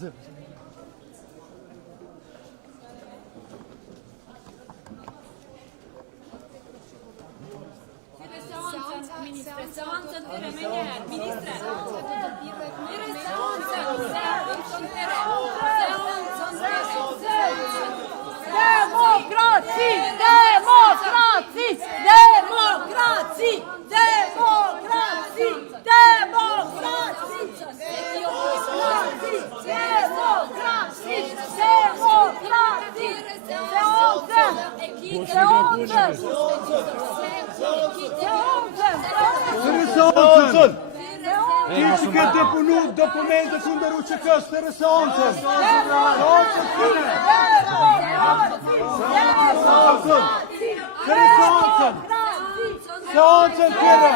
Ti që ke depunu dokumente kundër UÇK-s të seancën. Seancën tjere.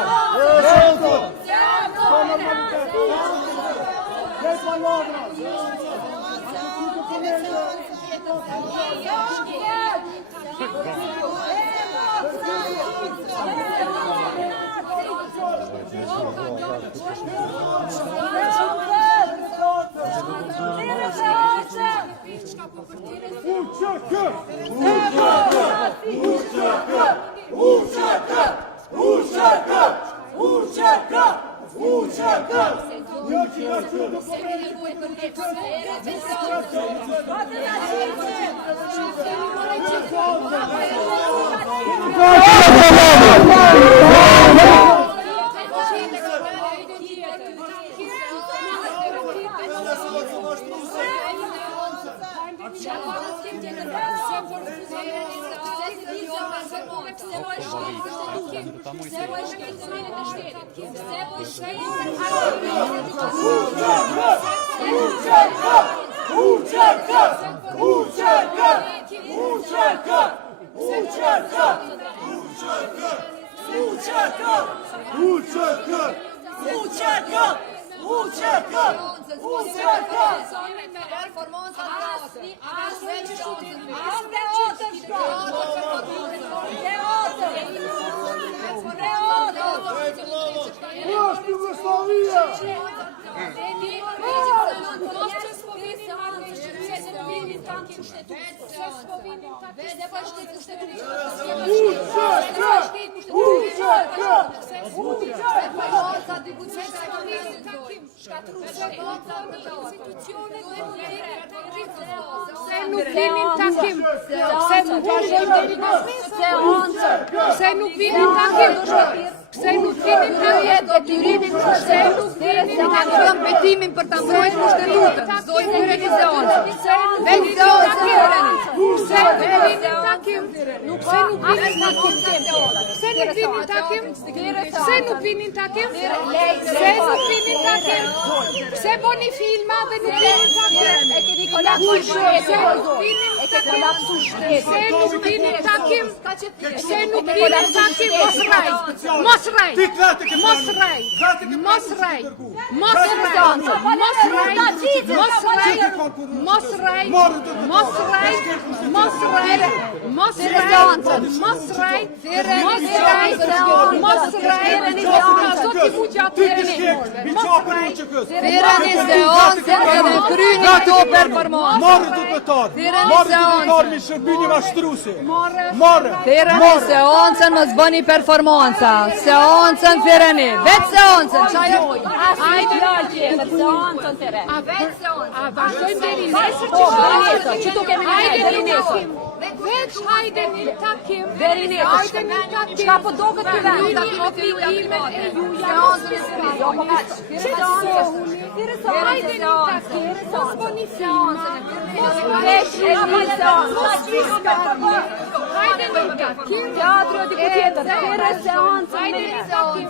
Betimin për ta mbrojtur kushtetutën. Zoj vini seancën. Nuk vinin takim. Pse boni filma dhe nuk vinin takim? E keni kolapsu shtetin. Pse nuk vinin takim? Mos seancën mos bëni performanca. Seancën thirreni. Vetë seancën. Hajde seancën thirre. A vazhdojmë deri nesër që do kemi deri nesër. Veç hajde një takim. Deri nesër. Çka po doget ky vend? Hajde një takim. Mos bëni filma. Hajde një takim. Teatro di ku tjetër. Thirrë seancën. Hajde një takim.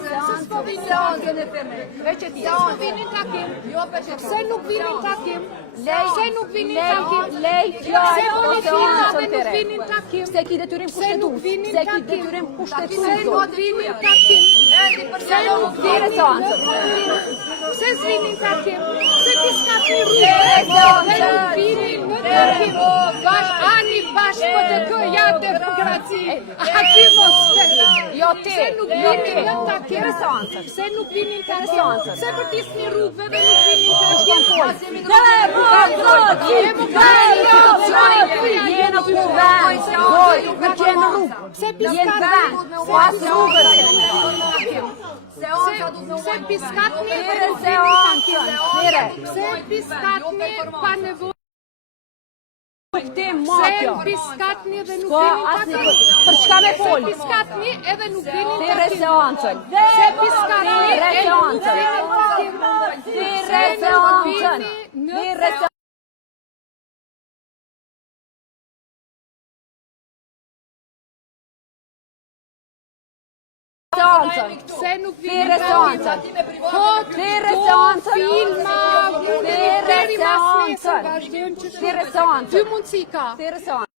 Seancën e thirrni. Veç e di. Vinin takim. Jo veç e. Pse nuk vinin takim? Pse nuk vinin takim? Pse bëni filma dhe nuk vinin takim? Pse ki detyrim kushtetues? Pse ki detyrim kushtetues? Pse nuk vinin takim? Pse nuk vinin seancën? Pse s'vinin takim? Pse ti s'ka vinin takim? Ani bashkë po të ja demokraci. A ti mos Jo ti, se nuk vini në takim. Se nuk vini në takim. Se përtisni rrugëve dhe nuk vini në takim. Se piskatni pa nevojë. Se piskatni dhe nuk vini në takim. Për çka me fol? Se piskatni edhe nuk vini në Thirrë takim. seancën. Se piskatni edhe nuk vini në takim. Thirrë seancën. Se nuk vini në takim. Thirrë seancën. Filma, deri mas nesër vazhdojmë që Thirrë seancën. dy mundësi ka. Thirrë seancën.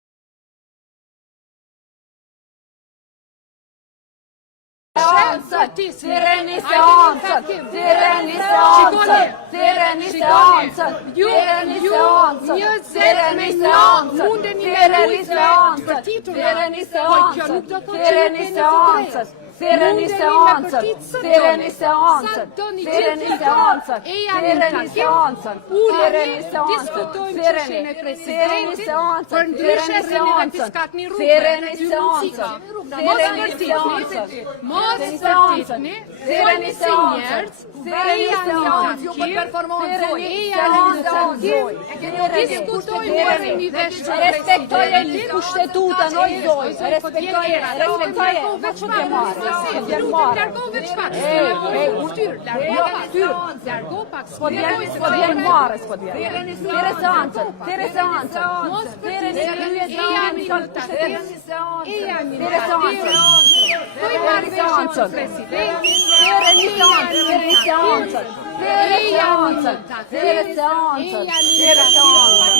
Thirrëni seancën. Thirrëni seancën. Thirrëni seancën. Thirrëni seancën. Thirrëni seancën. Mundeni me Thirrëni lujtë seancën. për titulla. Thirrëni Po, kjo nuk seancën. do të thotë që Thirrëni nuk keni seancën. Thirrëni seancën. Thirrëni seancën. Thirrëni seancën. Thirrëni seancën. Thirrëni seancën. Diskutojmë Thirrëni çështjen e Thirrëni presidentit, seancën. për ndryshe Thirrëni se ne seancën. piskatni rrugë. Thirrëni Dy mundësi ka. seancën. Mos Thirrëni përtitni. seancën. Mos Thirrëni përtitni. Thirrëni Si seancën. njerëz, Thirrëni eja në seancën. takim, Thirrëni diskutojmë morremi vesh për Respektoje presidentin. kushtetutën, oj zoj. Respektoje. Largove çfarë? Largo pak. Po vjen marrës, po vjen. Thirrë seancën. Thirrë seancën. Mos Thirrëni seancën. Thirrëni seancën.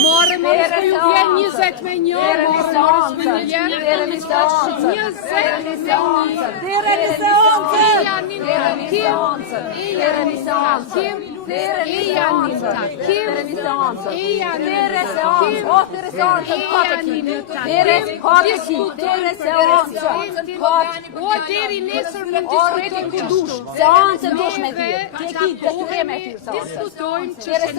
More, po ju vjen 20 me 1, deri nesër mund diskutojmë kështu. Seancën dush me me Diskutojmë Thirrë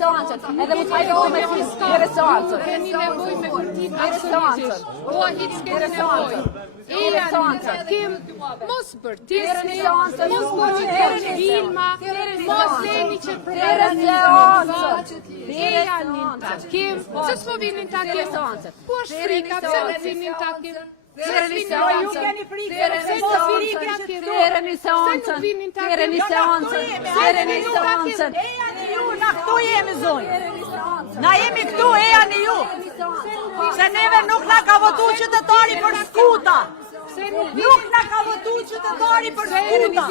seancën. Edhe mos hajde këtu me thirrë seancën. Keni nevojë me përtit absolutisht. Po hiç s'keni nevojë. Eja në takim, mos bërtisni, mos bëni filma, mos leni që eja në takim, se s'po vini në takim, po është frika, pse nuk vini në takim? Thirrëni seancën. Thirrëni seancën. Na këtu jemi zonjë. Na jemi këtu, eja në ju. Se neve nuk na ka votu qytetari për skuta. Nuk na ka votu qytetari për skuta.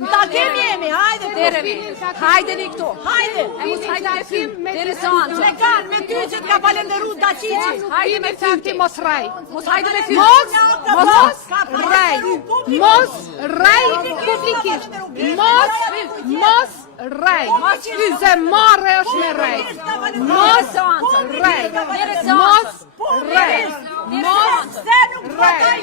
Në takim jemi, hajde Thirrëni. Hajdeni këtu. Hajde. Mos hajde me film, thirrë seancën. Me kanë, me ty që t'ka falenderu Daqiqi. Hajde me film. Mos raj. Mos hajde me film. Mos raj. Mos raj publikisht. Mos raj. Fyze marre është me raj. Mos raj. Mos raj. Mos raj.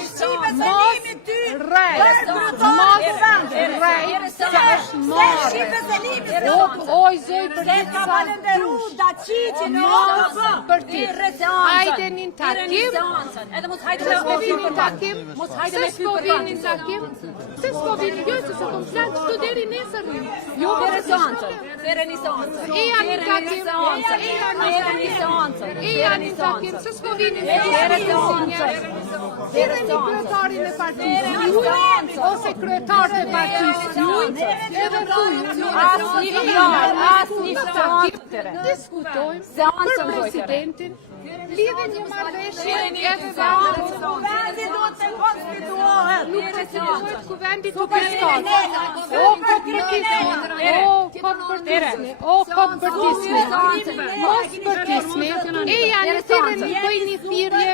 Oj, zoj për Se ka falenderu Daqiqi në për ti. Hajde një takim. Edhe mos hajde me film për takim. Mos hajde me film për takim. Se s'po vini, jo, se s'po flanë këtu deri nesër. Jo, Thirrëni seancën. Thirrëni seancën. Eja në takim, se s'po vini Thirrëni kryetarin e partisë juaj, ose kryetarët e partisë juaj, edhe thuj, asnjë diskutojmë Seancën për presidentin, lidhen një marrëveshje edhe Vendi do të konstituohet. nuk pretendojnë ku vendi të peskat. O kot përtisni, mos përtisni, eja në thirrëni, bëjni thirrje,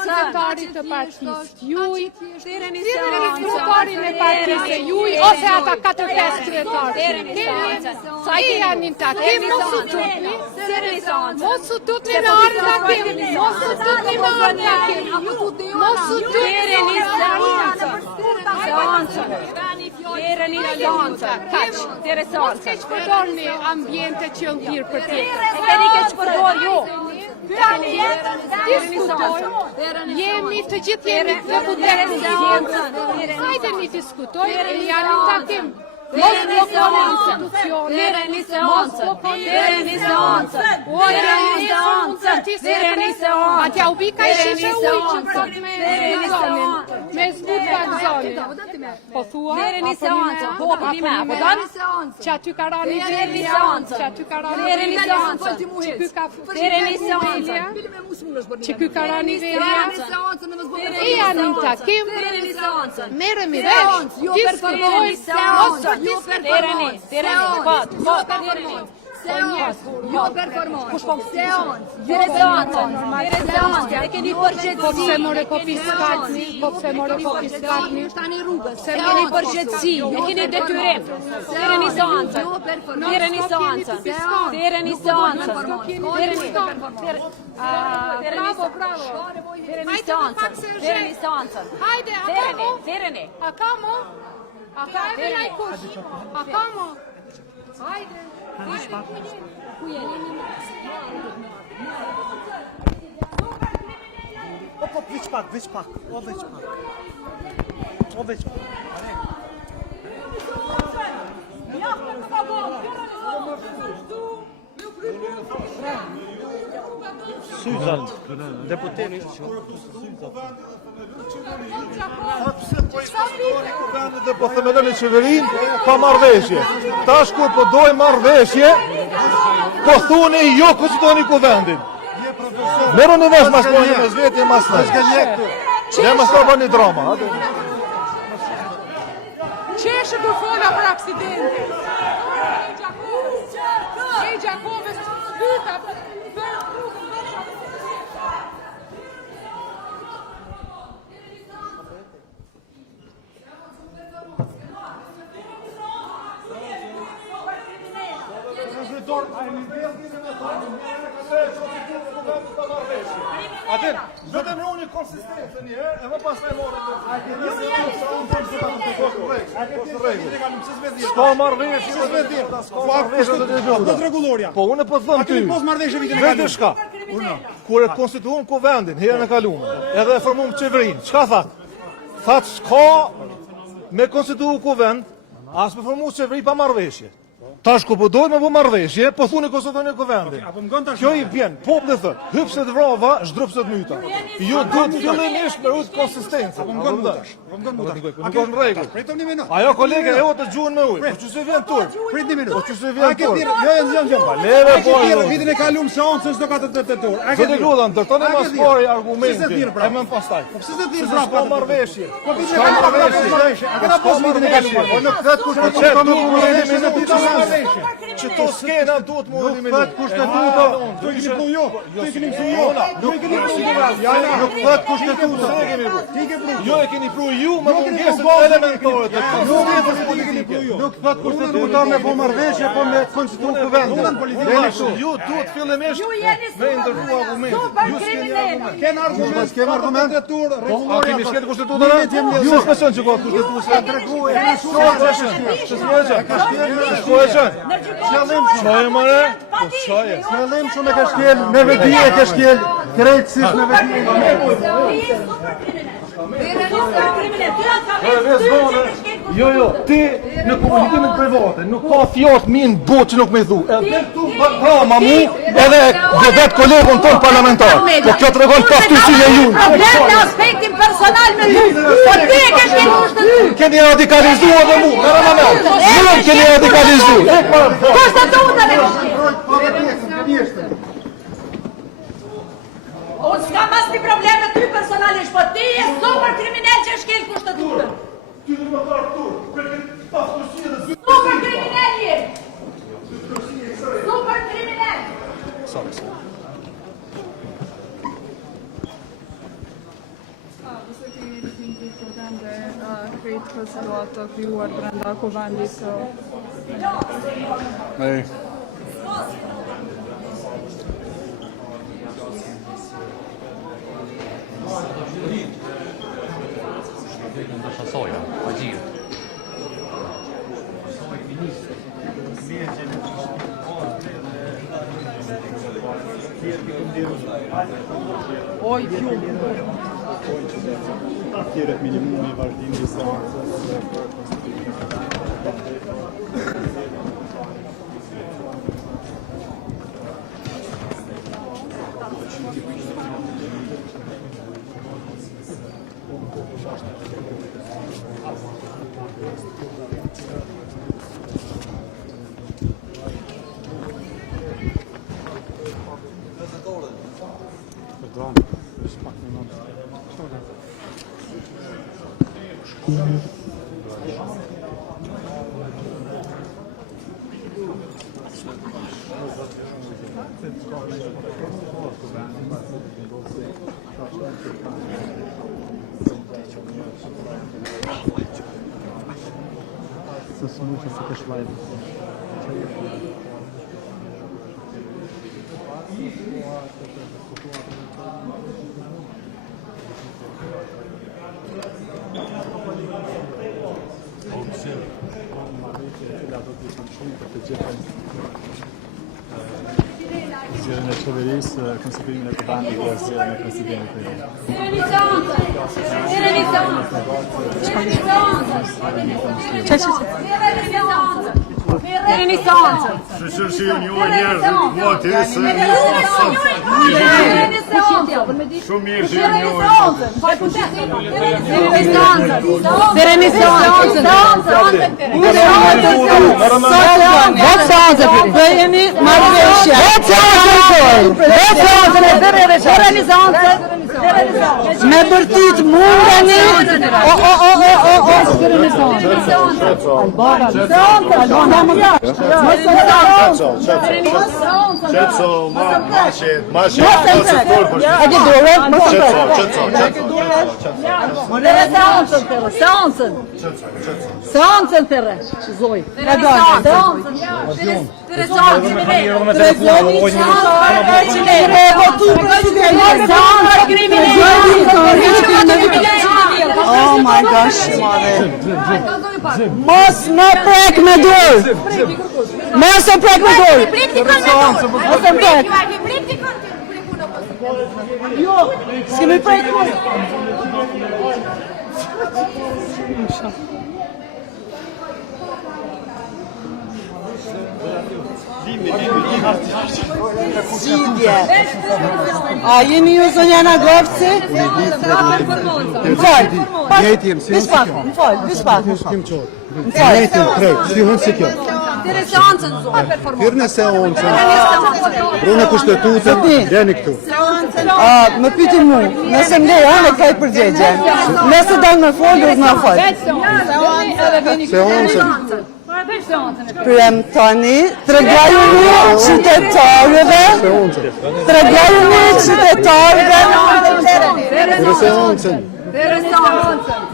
kryetarit të partisë juaj, thirrëni kryetarin e partisë juaj, ose ata 4-5 kryetarë. Eja në takim, mos u tutni, mos u tutni me arë takim, mos u tutni me arë takim, mos Mosu ty Tereni seancën. Tereni seancën. Kaq, tere Mos seancën. keq përdorni ambiente që janë thirr për te. E keni keq përdor ju. Jemi të gjithë jemi deputetë. Hajde mi diskutojmë, janë në takim. Mos blokoni institucionin. Tereni seancën. Tereni seancën. Tereni seancën. Tereni seancën. Atja u bika i shishe ujë që thot me zonin. Me zbut pak zonin. Po thua, Tereni seancën. Po për me, po dan? që aty ka rani Tereni Velia, seancën. që aty ka rani Tereni Velia, seancën. që ky ka Tereni seancën. Velia, që ky ka rani Velia, e janë në takim, Tereni seancën. merremi veç, diskutojmë, mos Tereni, pat, tereni. Jo performancë. Tere seancën. E keni përgjegjësi. po pse more po fiskatni, po pse more po fiskatni. Se keni përgjegjësi, e keni detyrim. Tereni seancën. Tereni seancën. Tereni seancën. Bravo, bravo. Tereni seancën. Tereni seancën. Hajde, a Tereni, kamo? tereni. A kamo? A ka e vena i kush? A kamo? Hajde. Po, veç pak. O veç pak. Syzat, deputeti. Dhe po themeloni qeverinë pa marrëveshje. Tash kur po dojmë marrëveshje, po thuni jo konstituoni kuvendin. Merroni vesh mas poni mes vetje mas nesh. Ne mas bëni drama. Qeshë du fola për aksidenti. E Gjakovës fyta për Atë, vetëm në unë konsistencë një herë, e më pas me morën. S'ka marrëveshje, po unë po thëm ty. Vetë shka. Kur e konstituon kuvendin herën e kaluar, edhe e formuam qeverinë, çka tha? Tha s'ka me konstituu kuvend, as me formu qeveri pa marrëveshje. Tash ku po dojmë apo marrëveshje, po thuni konstituoni kuvendin. Kjo i vjen, populli thot, hypse të vrava, zhdrupse të myta. Ju duhet fillimisht me ut konsistencë. Po ngon mutash. Nuk është në rregull. Ajo kolege e të gjuhën me ujë. Po çu vjen turp? Prit një minutë. Po çu vjen turp? Jo. Leve po. Vitin e kaluam seancën s'do ka të tur. Zotë Gludan, dërtoni mas pari argumentin. E më pastaj. Po pse s'do të thirr S'ka prapë? marrëveshje. Po vitin e kaluam. A kena pas vitin e kaluar? Po nuk thet kush po Që to skena duhet më eliminu. Kushtetuta. Do i keni pru jo. Do i keni pru jo. Nuk keni pru jo. Nuk thet kushtetuta. Ti ke pru. Jo e keni pru ju, më mungesën elementore të konsistencës politike. Nuk thet kushtetuta me po marrëveshje, po me konstituon kuvendin. Ju duhet fillimisht me ndërrua argumente. Ju s'keni argumente. Ken argumente tur. A kemi shketë kustetutën? Ju s'beson që ka Qaje mëre? Po qaje. Qëllim shumë e ka shkel, me vedi e ka shkel, krejtësisht me vedi. Jo, ti në komunitimin private, nuk ka fjallë minë botë që nuk me dhu. Edhe tu brama mu, edhe vetë kolegën tonë parlamentar. Po kjo të regon paftyrësinë e junë. Problem në aspektin personal me ju. Po ti e ke shkel kushtetuta. Keni radikalizu edhe mu, në rëmëmen. Ju keni radikalizu. Kushtetuta me unë s'kam asnjë problem me ty personalisht, po ti je super kriminal që e shkel kushtetutën. Ty në më tarë tur, për këtë paftyrësi dhe zë. Super kriminal je. Super kriminal. Krejt procedura të kryuar brenda kuvendit. soja, agjia. Oj, fjumë. Tjeret minimum i vazhdimit të seancës. Zgjedhjen e qeverisë, konstituimin e Kuvendit dhe zgjedhjen e presidentit. Shqyr që një njerëzit voti se shumë mirë që një Me bërtit mundani Seancën tërë, zoj. Oh my gosh, mos më prek me dur. Mos më prek me dur. Mos më prek. Jo, s'kemi prek. Zgjidhje. A jeni ju zonjana Govci? Më fal. Bispak. Si hënë si kjo. Firë në seancën, rune kushtetutën, deni këtu. Më pyti mu, nëse më leja, në kaj përgjegje. Nëse dalë me folë, dhe në folë. Seancën. Premtoni, tregojuni qytetarëve,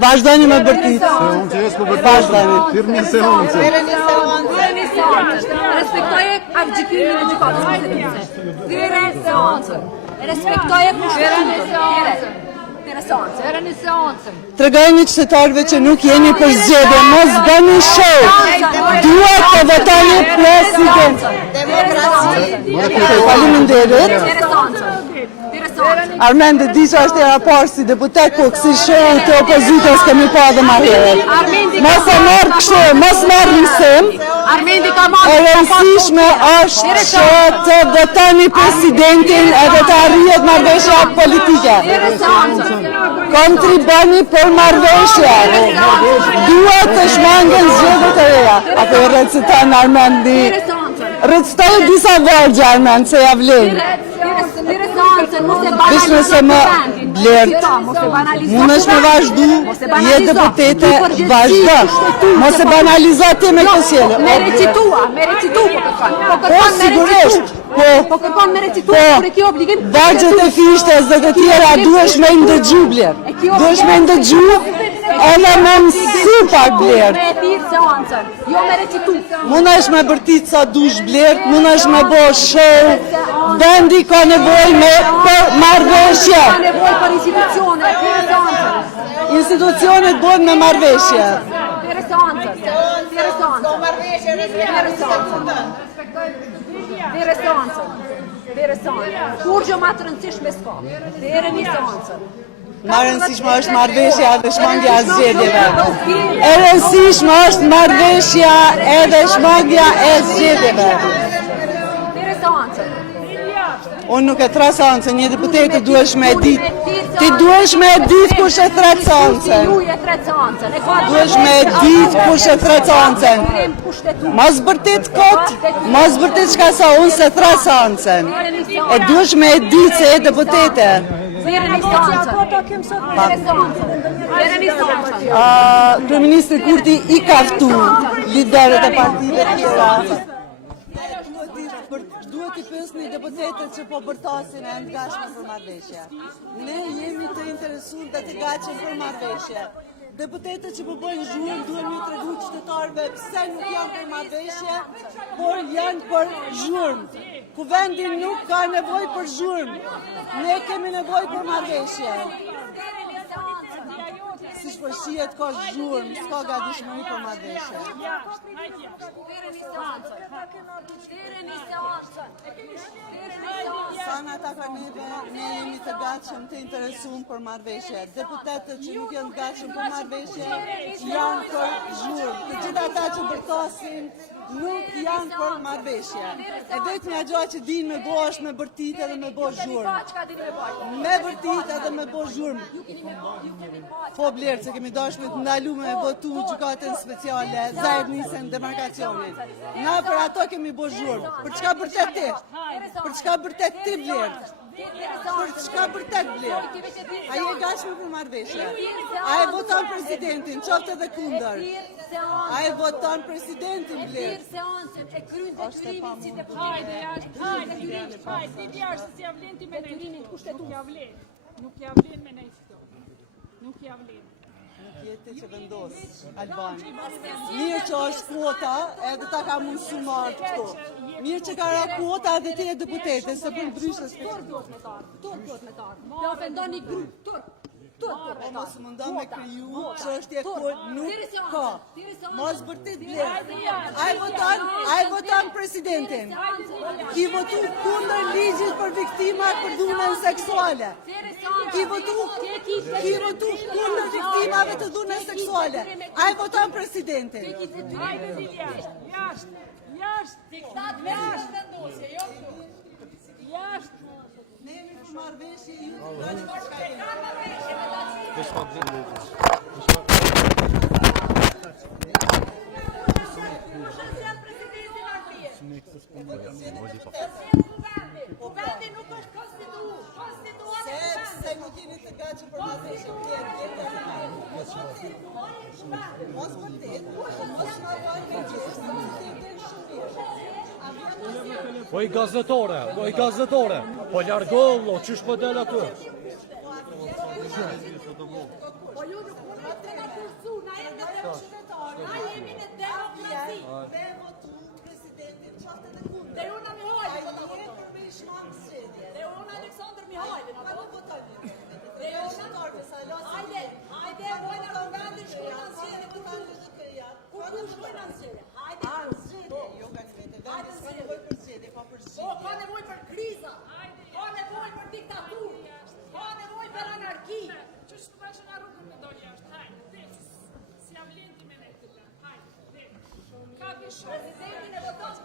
vazhdoni me bërtit. Vazhdoni. Firë në seancën. Respektoje gjykimin e gjykatës. Thire seancën. Respektoje kushtetin e seancën. Tregojni qytetarëve që nuk jeni për zgjedhje, mos bëni show. Duhet të votoni president. Faleminderit. Armend e di që është era parë si deputet, po kësi show të opozitës kemi pa dhe ma herët. Mos e merë kështu, mos merë rrisim. E rëndësishme është që të votoni presidentin edhe të arrihet marrëveshja politike. Kontriboni për marrëveshje. Duhet të shmangen zgjedhjet e reja. Apo e reciton Armendi. Reciton disa vargje Armend se ja vlen. Vish nëse më blert, mundesh me vazhdu, je deputete, vazhdo. Mos e banalizo ti me këtë sjellje. Me recitua po kërkon. Po sigurisht. Po kërkon me recitua kur e ke obligim. Vargjet e fishtes dhe të tjera duhesh me ndëgju blert. Duhesh me ndëgju edhe me mësu pak blert. Jo me recitu. Mundesh me bërtit sa dush blert, mundesh me bo show. Vendi ka nevoj me për marrëveshje. Ka nevoj për institucione. konstitucionet bëhen me marrëveshje. Kur gjë ma të rëndësishme s'ka. Deri një seancën. Ma rëndësishme është marrëveshja edhe shmangja e zgjedhjeve. E rëndësishme është marrëveshja edhe shmangja e zgjedhjeve. Deri seancën. Unë nuk e tra seancën, një deputete duhesh me e ditë. Ti duhesh me e ditë kush e thret seancën. Duhesh me e ditë kush e thret seancën. Mos bërtit kot, mos bërtit çka sa unë se thra seancën. E duhesh me e ditë se e deputete. Kryeministri Kurti I ka ftu liderët e partive tjera. Duhet t'i pyesni deputetët që po bërtasin e në gatshme për marrëveshje. Ne jemi të interesuar dhe të gatshëm për marrëveshje. Deputetët që po bëjnë zhurmë duhen me tregu qytetarëve pse nuk janë për marrëveshje, por janë për zhurmë. Kuvendi nuk ka nevojë për zhurmë. Ne kemi nevojë për marrëveshje. Si shpërshihet ka zhurmë, s'ka gatishmëri për marrëveshje. Sana ata ka neve, ne jemi të gatshëm të interesuar për marrëveshje. Deputetët që nuk janë të gatshëm për marrëveshje janë për zhurmë. Të gjithë ata që bërtasin nuk janë për marrëveshje. E vetmja gjë që dinë me bo është me bërtit edhe me bo zhurmë. Me bërtit edhe me bo zhurmë. Po blerë që kemi dashme të ndalu me votu gjykatën speciale, zajt nisën demarkacionin. Na për ato kemi bo zhurmë. Për çka bërtet ti? Për çka bërtet ti blerë? Për çka bërtet blerë? A je gatshme për marrëveshje? A e voton presidentin, qoftë edhe kundër? A e voton presidentin blerë? Hajde, jashtë, si javlen ti me nejtë. Nuk javlen me nejtë. Nuk javlen. Jetë që vendos, Alban. Mirë që është kuota, edhe ta ka mundësu marrë këtu. Mirë që ka ra kuota edhe ti e deputete, se për ndryshës për. Turp duhet me tarë. Ja ofendon një grup. Turp duhet me Mos mundon me kriju që është e kull, nuk ka. Mos bërtit blerë. A e voton presidentin. Ki votu kundër ligjit për viktimat për dhunën seksuale. Ki votu kundër viktimave të dhunën seksuale. A e voton presidentin. Jashtë. Ne jemi për marrëveshje, ju të Kuvendi nuk është konstituar. Se nuk jemi të gatshëm për marrëveshje, mos vërtet, mos marrëveshje me gjithë, Oj gazetore, po largohu, qysh po del aty? Po ju nuk mund të na kursu, na jemi të qytetarë, na jemi në demokraci. Me votu presidentin qoftë edhe kundër. Dhe unë Mihajli po ta votoj. Me shmang zgjedhje. Dhe unë Aleksandër Mihajli po ta votoj. Dhe unë Torbi Salos. Hajde, vojna Rovendin shkruan zgjedhje ku kanë zgjedhje. Ku shkruan zgjedhje? Hajde, zgjedhje, jo kanë vetë. Hajde zgjedhje për zgjedhje, pa për zgjedhje. Po ka nevojë për kriza. Ka nevojë për diktaturë. Ka nevojë për anarki. Që shkruan në rrugën të doli është. Hajde, si javlen ti me nejtë. Hajde, ka bishë. Presidentin e voton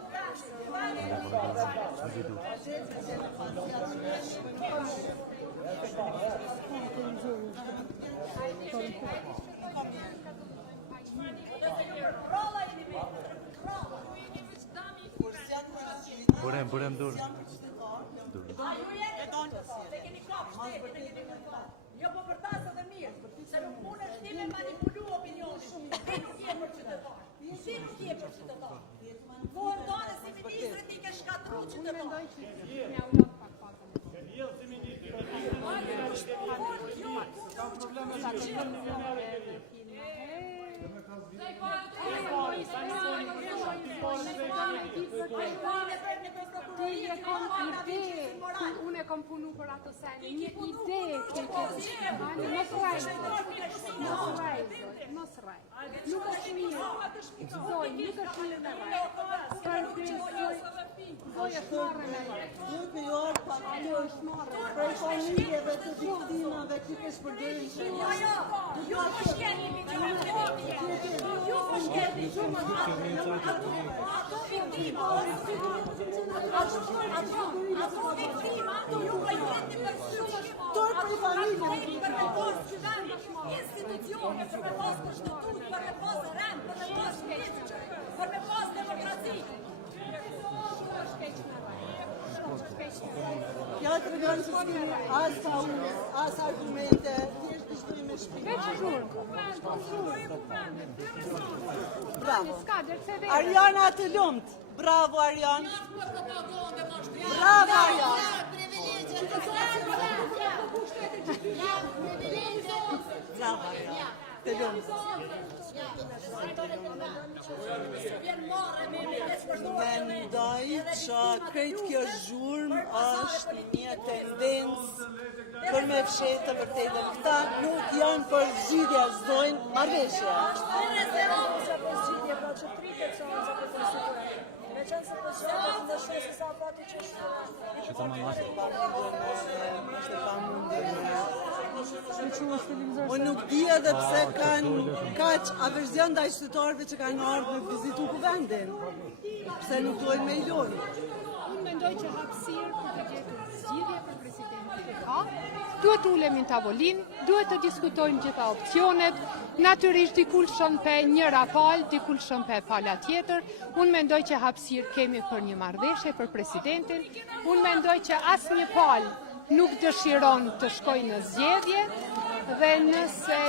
Burem dur. Jo po përtas edhe mirë, se nuk mund është ti me manipulu opinionin. Ti nuk je për qytetar. Ti nuk je për qytetar. Po ndonë si ministri ti ke shkatru qytetar. Unë e kom punu për ato sene, një ide, më thuaj. Mos rrej. Nuk është mirë. Zoj, nuk është mirë me rrej. Zoj është marrë me rrej. Nuk e jorë pa kjo është marrë. Prej familjeve të viktimave që ke shpërdojnë shumë. Ju më shkeni Ju më shkeni shumë. Ato viktima. Ato viktima. Ju më jeti për shumë. Dorë për familjeve. Për me posë që vend institucione, për me posë konstitut, për me posë rend, për me posë ligjë, për me posë demokraci. Ja të regonë se s'kemi as argumente, thjesht të shtoj me shpinë. Veç zhurë. Bravo. Ska dërse dhe. Ariana të lumt. Bravo Arian. Bravo Arian. Bravo Arian. Të lumt. Mendoj që krejt kjo zhurmë është një tendencë për me fshetë të vërtetën. Këta nuk janë për zgjidhja, zdojnë marrëveshje. Unë nuk di edhe pse kanë kaq averzion ndaj qytetarëve që kanë ardhur në vizitu kuvendin. Pse nuk duhen me i lënë. Unë mendoj që hapësirë për të gjetur zgjidhje për presidentin e ka. Duhet ulemi në tavolinë, duhet të diskutojmë gjitha opcionet. Natyrisht dikush shon pe njëra palë, dikush shon pe pala tjetër. Unë mendoj që hapësirë kemi për një marrëveshje për presidentin. Unë mendoj që asnjë palë nuk dëshiron të shkojë në zgjedhje dhe nëse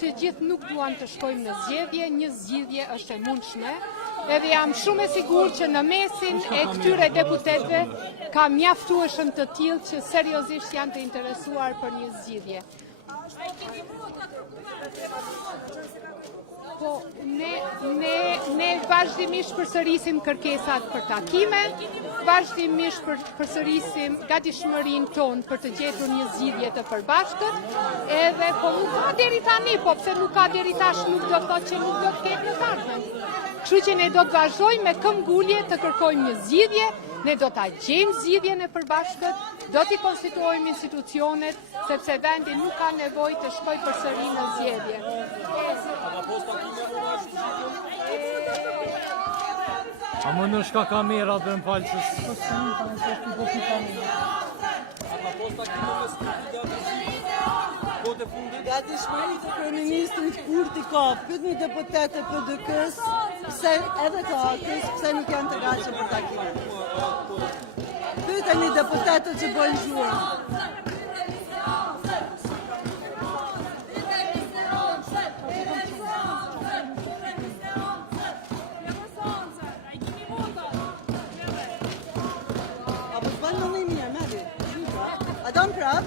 të gjithë nuk duan të shkojmë në zgjedhje, një zgjidhje është e mundshme. Edhe jam shumë e sigurt që në mesin e këtyre deputetëve ka mjaftueshëm të tillë që seriozisht janë të interesuar për një zgjidhje. Po, ne vazhdimisht përsërisim kërkesat për takime, vazhdimisht përsërisim gatishmërinë tonë për të gjetur një zgjidhje të përbashkët, edhe po nuk ka deri tani, po pse nuk ka deri tash nuk do të thotë që nuk do të ketë në të ardhmen. Kështu që ne do të vazhdojmë me këmbgulje të kërkojmë një zgjidhje, ne do ta gjejmë zgjidhjen e përbashkët, do t'i konstituojmë institucionet, sepse vendi nuk ka nevojë të shkojë përsëri në zgjedhje. A më në shka kamerat dhe më falë që Gatishmëri të kryeministrit Kurti ka, pyetni deputetë e PDK-s, pse edhe të AK-s, pse nuk janë të gatshëm për takime. Pyeteni deputetët që bëjnë zhurmë. Apo të bënë në një meri. Adam prap?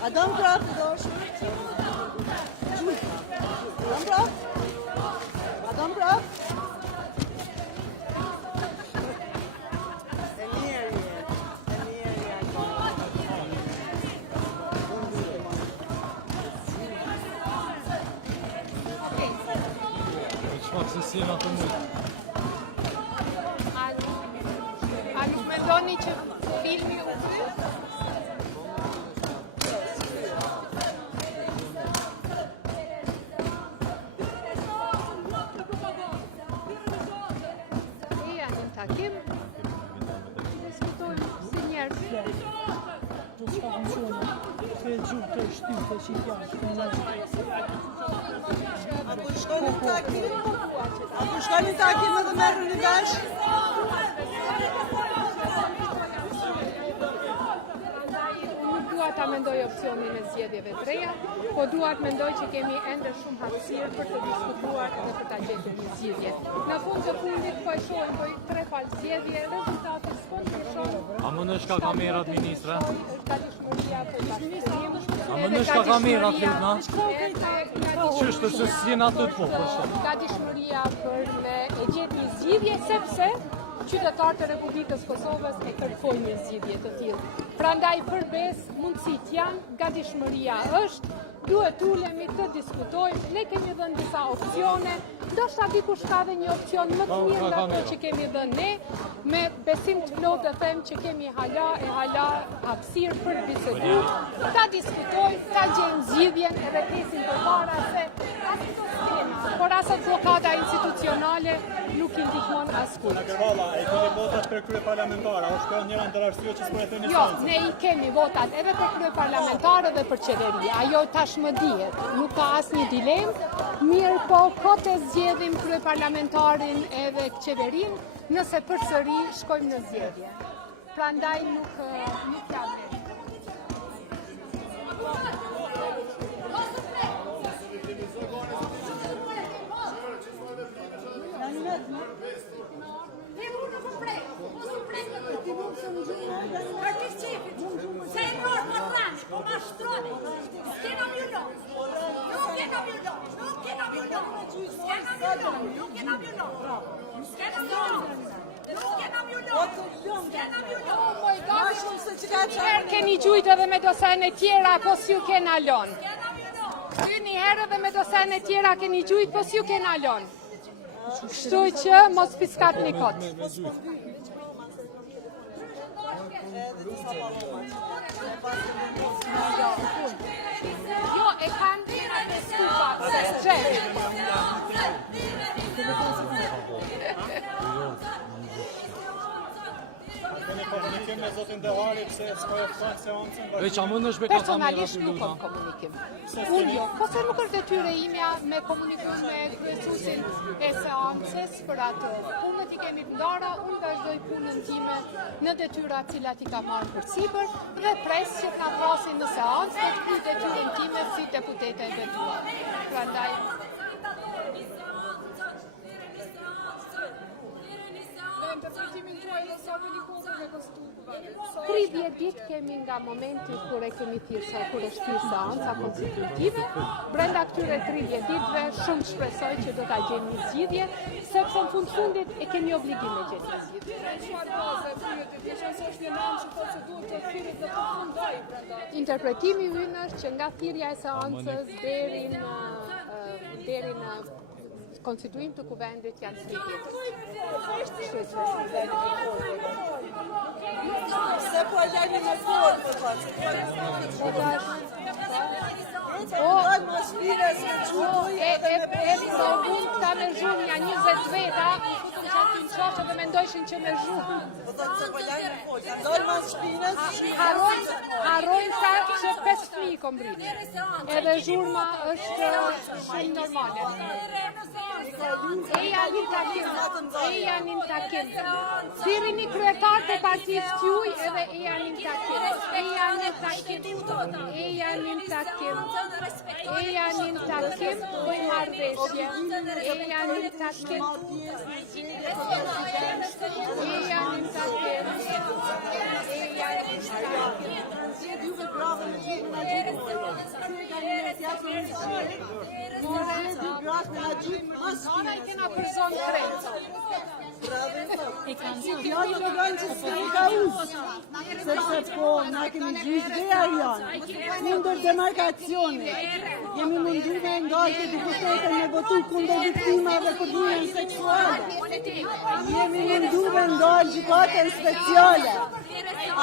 Adam prap të doshë? Adam prap? Adam prap? E mirë shfaq se si në të mujtë. A nuk mendoni që filmi u kry? Takim, diskutojmë si njerëz. Apo shkoni takim? Apo shkoni takim edhe merrni vesh? Nuk dua ta mendoj opsionin e zgjedhjeve të reja, po dua të mendoj që kemi ende shumë hapësirë për të diskutuar dhe për ta gjetur një zgjidhje. Në fund të fundit po e shohim po 3 palë zgjedhje, rezultatet s'po ndryshojnë. A më në shka kamerat, ministre? Gatishmëria për bashkëpunim. A më në shka kamerat, Lidna? Qështë se s'jena të të po, për shto? Gatishmëria për me e gjetë një zgjidhje, sepse qytetarët e Republikës Kosovës e kërkojnë një zgjidhje të tillë. Prandaj përbes mundësitë janë, gatishmëria është, duhet ulemi të diskutojmë, ne kemi dhënë disa opsione, ndoshta dikush ka dhe një opsion më të mirë nga ato që kemi dhënë ne, me besim të plotë të them që kemi hala hapësirë për bisedu, ta diskutojmë, ta gjejmë zgjidhjen edhe presim përpara se por as blokada institucionale nuk i ndihmon askujt. Valla, e keni votat për kryeparlamentare, është kjo njëra ndër arsyet që s'po e thënë Jo, ne i kemi votat edhe për kryeparlamentare dhe për qeveri. Ajo tashmë dihet, nuk ka asnjë dilemë, mirë po kote zgjedhim kryeparlamentarin edhe qeverin, nëse përsëri shkojmë në zgjedhje. Prandaj nuk jam ne. Herë keni gjujt edhe me dosen e tjera, po s'ju kena lon. Një herë edhe me dosen e tjera keni gjujt, po s'ju kena lon. Kështu që mos piskat një kotë. Jo, e kanë dhira në skupa, se s'gjevë. Komunikim me zotin Dehari pse s'ka fat seancën. Personalisht nuk kam komunikim. Unë jo, po se nuk është detyre imja me komunikim me kryesuesin e seancës për atë. Punët i kemi ndara, unë vazhdoj punën time në detyrat cilat i ka marrë përsipër dhe pres që t'na pasin në seancë dhe të kryj detyrën time si deputete e vetuar. Prandaj 30 ditë kemi nga momenti kur e kemi thirrë, kur është thirrë seanca konstitutive. Brenda këtyre 30 ditëve shumë shpresoj që do ta gjejmë një zgjidhje, sepse në fund fundit e kemi obligim me gjetë një zgjidhje. Interpretimi ynë është që nga thirrja e seancës deri në konstituim të kuvendit janë 3 vjet. Se po e lejnë me forë, unë këta me zhumë janë 20 veta, futëm qatë të qoshë dhe mendojshin që me zhumë. Harojnë sa që 5.000 kombrinë. Edhe zhurma është shumë normale. Eja një takim. Thirrni një kryetar të partisë tuaj edhe eja një takim. Eja një takim, bëj marrëveshje. Eja një takim. Ana i kena përzon krejtë. I kanë zhjë të gënë që s'kemi ka usë, sepse po, na kemi gjyqë dhe janë, kundër demarkacione, jemi mundu me ngajtë deputetën me votu kundër viktimave për dhunën seksuale, jemi mundu me ngajtë gjykatën speciale,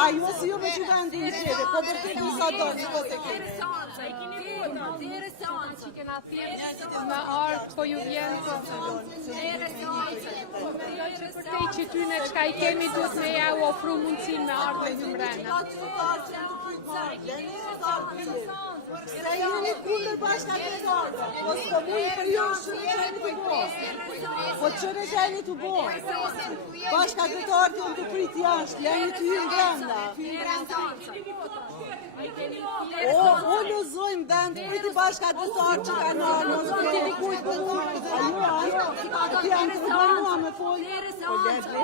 a ju si ju me që kanë të nëshire, po për të njësa do që po të kemi. Që kena thirrë me ardë, po ju vjenë të përtej që tyne qka i kemi duhet me ja u ofru mundësin me ardë me një mrena. Se jeni kundër bashkëpunëtorëve, po s'po mujë për ju shumë qeni të bo. Po qëre qeni të bo. Bashkëpunëtorët janë të prit jashtë, jeni të hyrë brenda. O lozojmë vend, priti bashkëpunëtorë që kanë arë, mos keni kujtë për mujë. Ti janë të vërnua me folë. O lebre,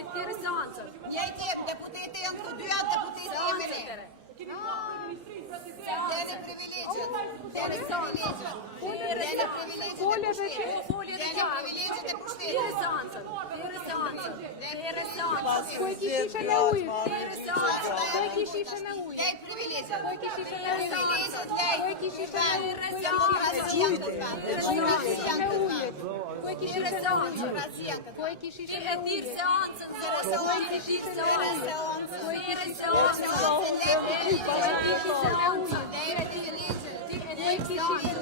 Interesantë. Njëjtë deputete janë të dyja deputete jemi ne. Deri privilegjet. Ku e kish ishën e ujit? Ku e kish ishën e ujit? Ku e kish ishën e ujit? Ku e kish ishën e ujit? Ku e kish ishën e ujit? Ku e kish ishën e ujit?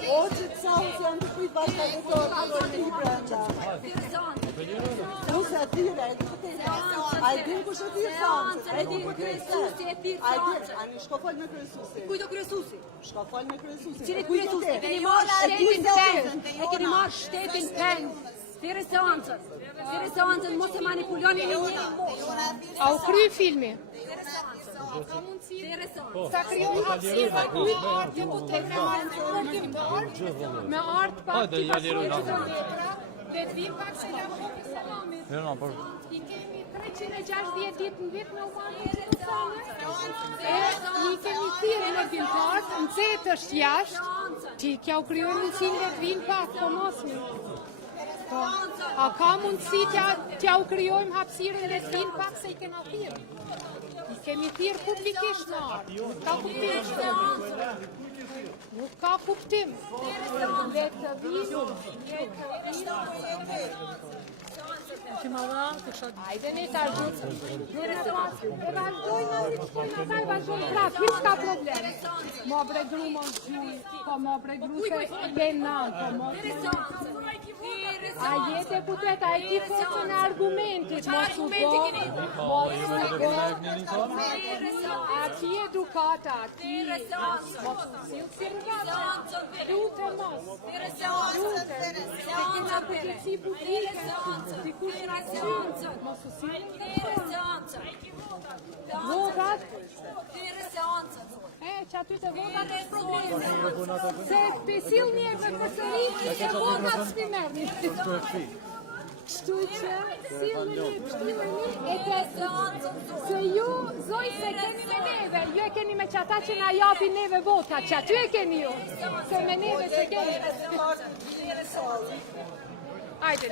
O që të sanë janë të kujt bashkëpunëtor në një brenda. Ose atyre, a i din kush e thirë sanë? A i din kush e thirë? A i din, a një shko fol me kryesusi. Kujto kryesusi? Shko fol me kryesusi. Cili kryesusi? E keni marrë shtetin peng. E keni marrë shtetin peng. Thirë seancën, mos e manipuloni një A u kry filmi? Ka mundësi Sa kryon hapësirë pa kujt art deputet me art pa të pasojë qytetarë. Dhe të vinë pak se la hopi salamit. I kemi 360 ditë në vit me umarë në salamit. I kemi thirë në gjimtarë, në cetë është jashtë, që kja u kryon mundësin dhe të vinë pak, po mosmi. A ka mundësi t'ja u kryojmë hapësirën dhe të vinë pak se i kena thirë. I kemi thirë publikisht në artë, nuk ka kuptim. Nuk ka kuptim. Dhe të vinë, që më dha, të shatë. Ajde ne të arzutë. E vazhdojnë në rritë, në vazhdojnë prapë, hiç ka problem. Mo bregru më gjuj, po mo bregru se lenan, po mo a jetë e putet, a e ti forcën e argumentit, mos u bo, a ti edukata, a ti mos u silë si rrugata, lute mos, lute, se kena përgjësi publike, si kush në synë, mos u silë vogat, që aty të vogat është probleme, se pesil njerëve përsëri, e vogat s'pi merni. Kështu që silleni e të se ju zoj se keni me neve, ju e keni me që ata që na japin neve vota, që aty e keni ju, se me neve se keni. Ajde,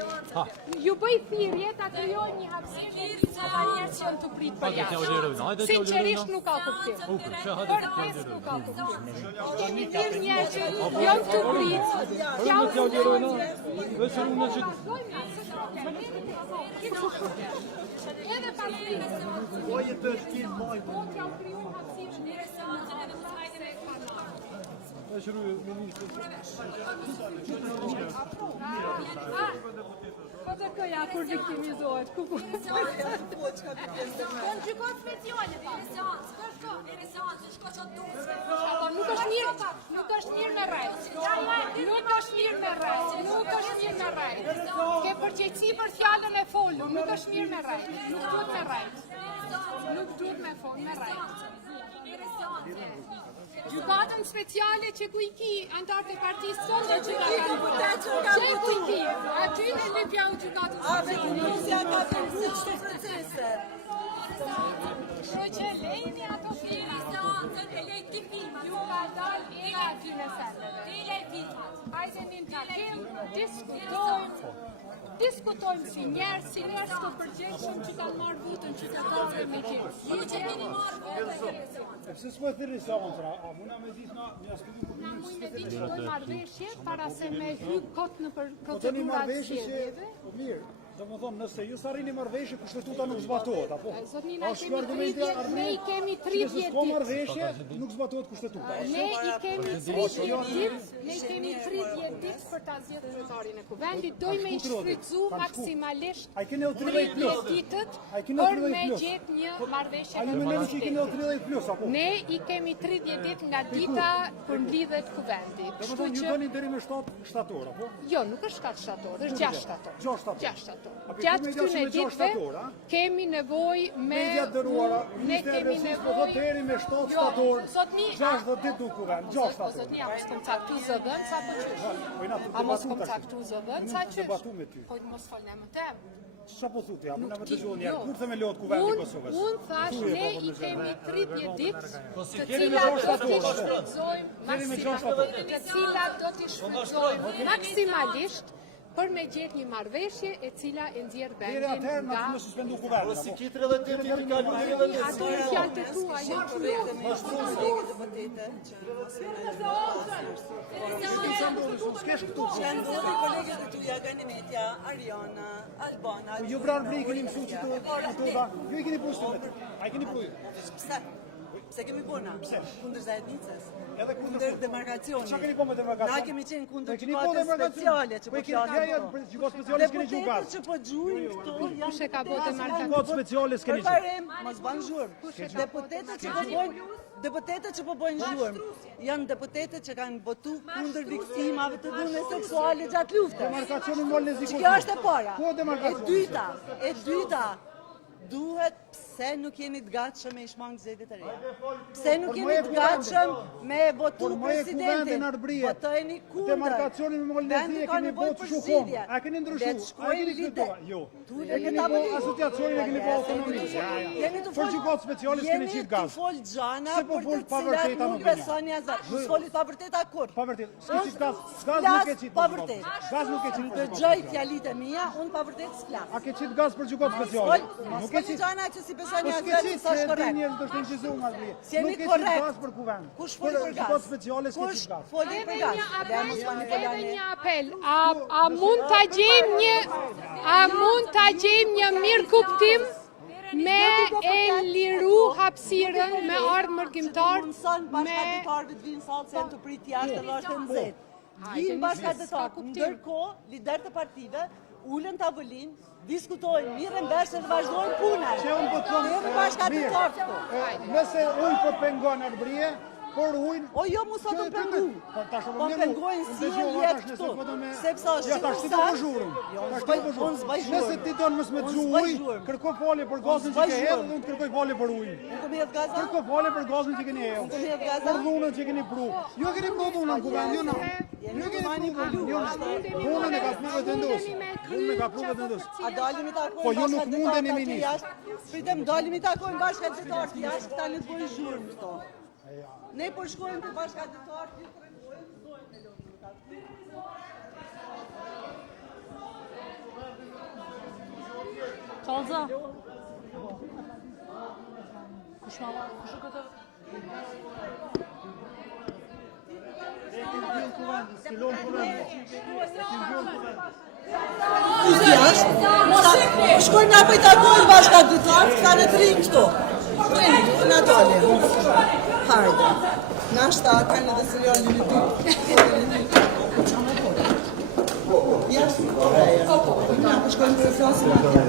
ju bëj thirrje ta krijoj një hapësirë ata njerëz që janë të prit për jashtë. Sinqerisht nuk ka kuptim. Vërtet nuk ka kuptim. Kemi thirrë njerëz që janë të prit, edhe pa Oje të shkin maj. Po të këja kur viktimizohet, ku ku? Po në gjykot speciale, nuk është mirë me rejtë. Nuk është mirë me rejtë. Ke përgjegjësi për fjallën e folur, nuk është mirë me rejtë. Nuk duhet me rejtë. Nuk duhet me folur me rejtë. Gjykatën speciale që ku i ki antarët e partisë sonë që që ku i ki aty në lypja u gjykatën speciale. Ka të rrugë të proceset. Kështu që lejni ato filmat e lejt të filmat. Ju ka dalë e nga aty në sendeve. Hajde një takim, diskutojmë si njerëz të përgjegjshëm që kanë marrë votën qytetarëve me gjithë. Ju që keni marrë votën. Pse s'po thirrni seancra? A muna me ditë na Na mund me ditë që do marrëveshje para se me hy kot në procedurat zgjedhjeve. Mirë. Domethënë, nëse ju s'arrini marrëveshje, kushtetuta nuk zbatohet, apo? Zotnina, ne i kemi 30 ditë. Nëse marrëveshje, nuk zbatohet kushtetuta. Ne i kemi 30 ditë për ta zgjedhur kryetarin e kuvendit. Dojmë i shfrytzu maksimalisht 30 ditët për me gjetë një marrëveshje. A ju mendoni që i keni 30 plus apo? Ne i kemi 30 ditë nga dita kur mblidhet kuvendi. Domethënë, ju doni deri më 7 shtator, apo? Jo, nuk është 7 shtator, është 6 shtator. 6 shtator. Gjatë këtyre ditëve kemi nevojë me ne kemi nevojë deri me 7 shtator. 60 ditë do kuvend, 6 shtator. Zotni, a mos kom caktu zëvën sa po qysh? A mos kom caktu zëvën sa qysh? Po mos folna më tem. Çfarë po thotë? Ja, na më dëgjoni ja. Kur thëmë lot kuvendi i Kosovës? Unë thash ne i kemi 30 ditë, të cilat do t'i shfrytëzojmë maksimalisht, të cilat do t'i shfrytëzojmë maksimalisht për me gjetë një marrëveshje e cila e nxjerr Deri atëherë vendin na nga të suspendu kuvertin. Si kitër edhe ti ti ka luajë edhe ato janë fjalët e tua, janë fjalë. Kolegët e tuja, Ganimetja, Ariana, Albana. Ju pranë vri keni mësuar që metoda. Ju i keni pushtuar. Ai keni pruj. Pse kemi bona? Kundër Zajednicës. Edhe Kundër demarkacionit. Çfarë keni bën me demarkacion? Na kemi qenë kundër keni gjykatës bën demarkacion speciale që Po po keni ja për gjykatë speciale s'keni gjuhë gaz. Deputetët që po gjujnë këto janë Kush e ka bërë demarkacion? Gjykatë speciale s'keni Për gjuhë. parem, mos ban zhurmë. Deputetët që po bojnë zhurmë janë deputetët që kanë votu kundër viktimave të dhunës seksuale gjatë luftës. Demarkacioni mol leziku. Kjo është e para. Ku demarkacioni? E dyta, duhet pse nuk jemi të gatshëm me shmangë zgjedhjet e reja. Pse nuk jemi të gatshëm me votu presidentin. Votojeni kundër. Demarkacioni me mol lezi e keni votë shukom. A keni ndryshuar? A keni këto? Jo. E keni po asociacionin e keni po autonomi. Për gjykatë speciale s'keni qit gaz. Jemi të fol gjana Se po për fol të pa cilat vërteta nuk nuk besoni asgjë. Nuk folit pa vërteta kur. Pa vërtet. S'ke qit gaz. Gaz nuk e qit. Pa vërtet. Gaz nuk e qit. Dëgjoj fjalitë e mia, unë pa vërtet s'flas. A ke qit gaz për gjykatë speciale? Nuk e qit gjana që si besoni Po asgjë s'ke sa qit, korrekt. njerëz do të shëngjëzojmë atje. Jemi Nuk e qit korrekt. gaz për kuvend. Kush foli për Gjykatë gaz? speciale s'ke Kush qit gaz. foli për gaz? Dhe mos fani Edhe një apel, a mund ta gjejmë një mirë kuptim me e liru hapësirën me ardhmë mërkimtar mundson bashkëdhetarëve të vinë sallë se janë të prit jashtë dhe është e nxehtë. Vinë bashkëdhetarë, ndërkohë lider të partive ulën tavolinë, diskutojnë, mirën vesh dhe vazhdojnë punën. Që unë po të thonë, Jemi bashkëdhetarë këtu. nëse unë po pengon arbërije, por ujnë... O jo mu sot të pengu, po pengojnë si e jetë këtu, sepse është Ja, tash ti po më zhurëm. unë zbaj Nëse zhurëm. ti tonë mësë me të zhu ujë, kërko falje për gazën që ke hedhë, dhe unë kërkoj falje për ujnë. Unë këmë jetë gaza? Kërko falje për gazën që keni hedhë. Unë këmë jetë gaza? Për dhunën që keni pru. Jo keni pru dhunën ku vend, jo na. Jo keni pru dhunën. Dhunën e ka pru vendus. Dhunën e ka pru vendus. A dalimi takojnë Po ju nuk bashkëdhetarët mundeni aty ministër. jashtë? Pritëm, dalimi takojnë bashkëdhetarët jashtë, këta në të bojnë zhurmë këto. Ne po shkojmë të bashkëdhetarët, ju tregojmë, dojnë me lëndë. Kalza. Kush ma kush e këtë? Shkojmë nga për takojnë bashkëdhetarët, këta në të rinë këto. Në dalim. Hajde. Na shta kanë edhe serialin e dy. Jashtë. Na po shkojmë për flasim atje.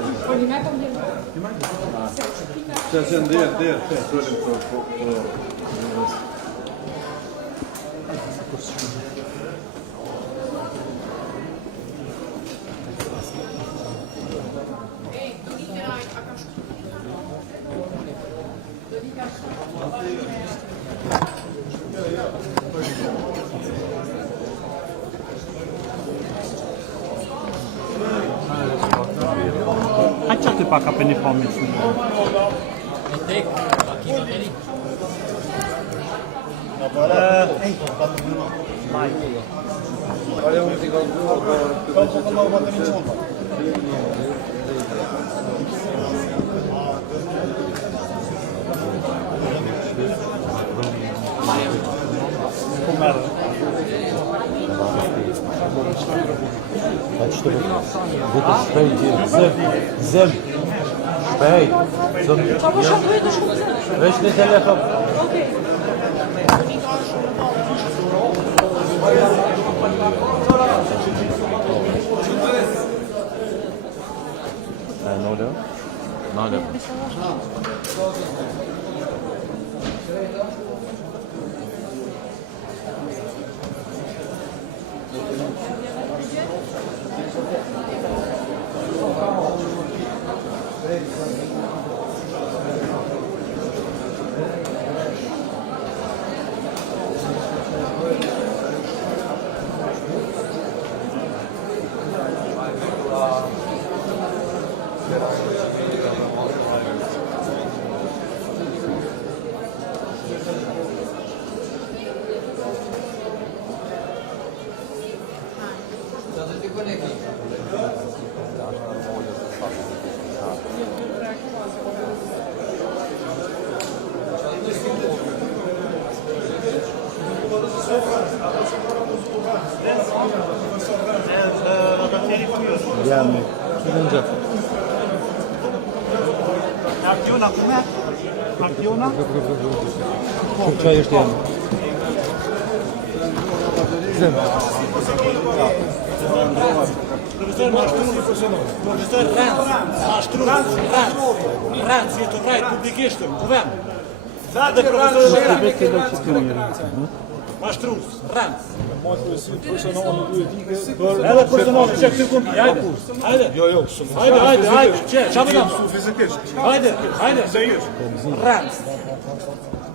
Që ndër, Hajde që ty pak apë një pomit. Zem. Shpejt. Vesh në telefon. Nale. Jemi, që në gjë. Aktiona, kume? Aktiona? Shumë qaj është jemi. Profesor Ranz, je të vrajt publikishtëm, kuvem. Dhe profesor Mashtrus, Ranz. Edhe personale që këtë kom hajde. Hajde, që më dam? Hajde. Ranz.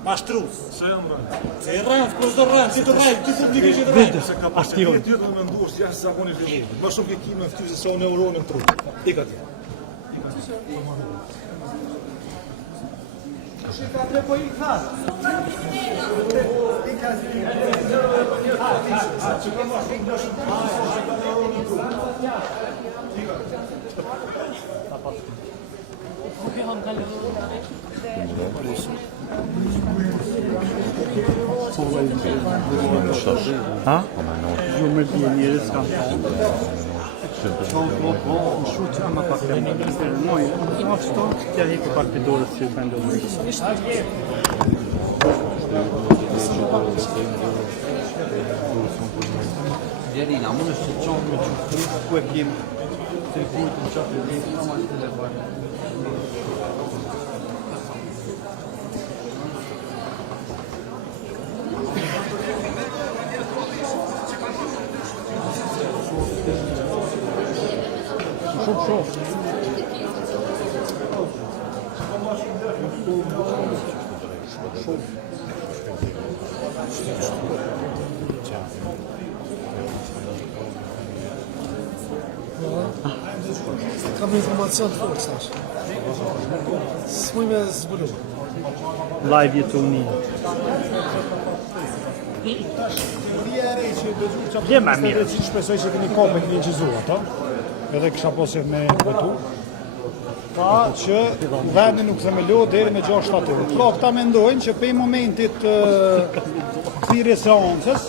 Mashtrus. Se Ranz, profesor Ranz, je të vrajt, ti publikisht je të vrajt. Se ka pas një tjetër dhe me nduar si jashtë zakonit e vogël. Më shumë ke kime në ftysë se o neuronin trup. Ika ti. Ha? Ju më bje njerëz kam. Në shurë që ama pak të moj, ashtu, tja hiku pak të dorës që ka ndonë. Vjerina, mund është që qonë me që ku e kemë të kujtë në qatë e dhejtë, ama që të levarë. Kam informacion të forë, sash. S'muj me zbulu. Live jetu një. Bje me mirë. Që shpesoj që këni kopë e këni incizu ato, edhe kësha posë me betu, ka që vendi nuk themelo deri me 6 shtatorë. Pra, këta mendojnë që pej momentit thirrjes së seancës,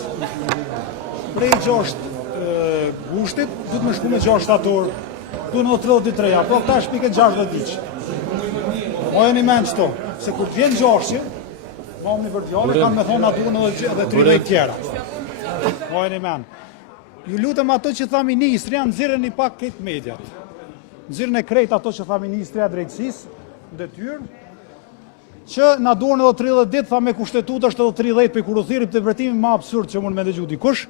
prej 6 gushtit, du të më shku me 6 shtatorë, du në 33, pra këta është pike 60 diqë. Mojën i menë qëto, se kur të vjen 6, mamë një vërdjale, kanë me thonë atu në edhe 30 tjera. Mojën i menë. Ju lutëm ato që tha ministri, janë nëzirën i pak këtë mediat. Nëzirën e krejt ato që tha ministri e drejtësisë, detyrë, që na duhen edhe 30 ditë, tha me kushtetut është edhe 30 për kur u thirrë të vërtimi më absurd që mund me dëgju dikush,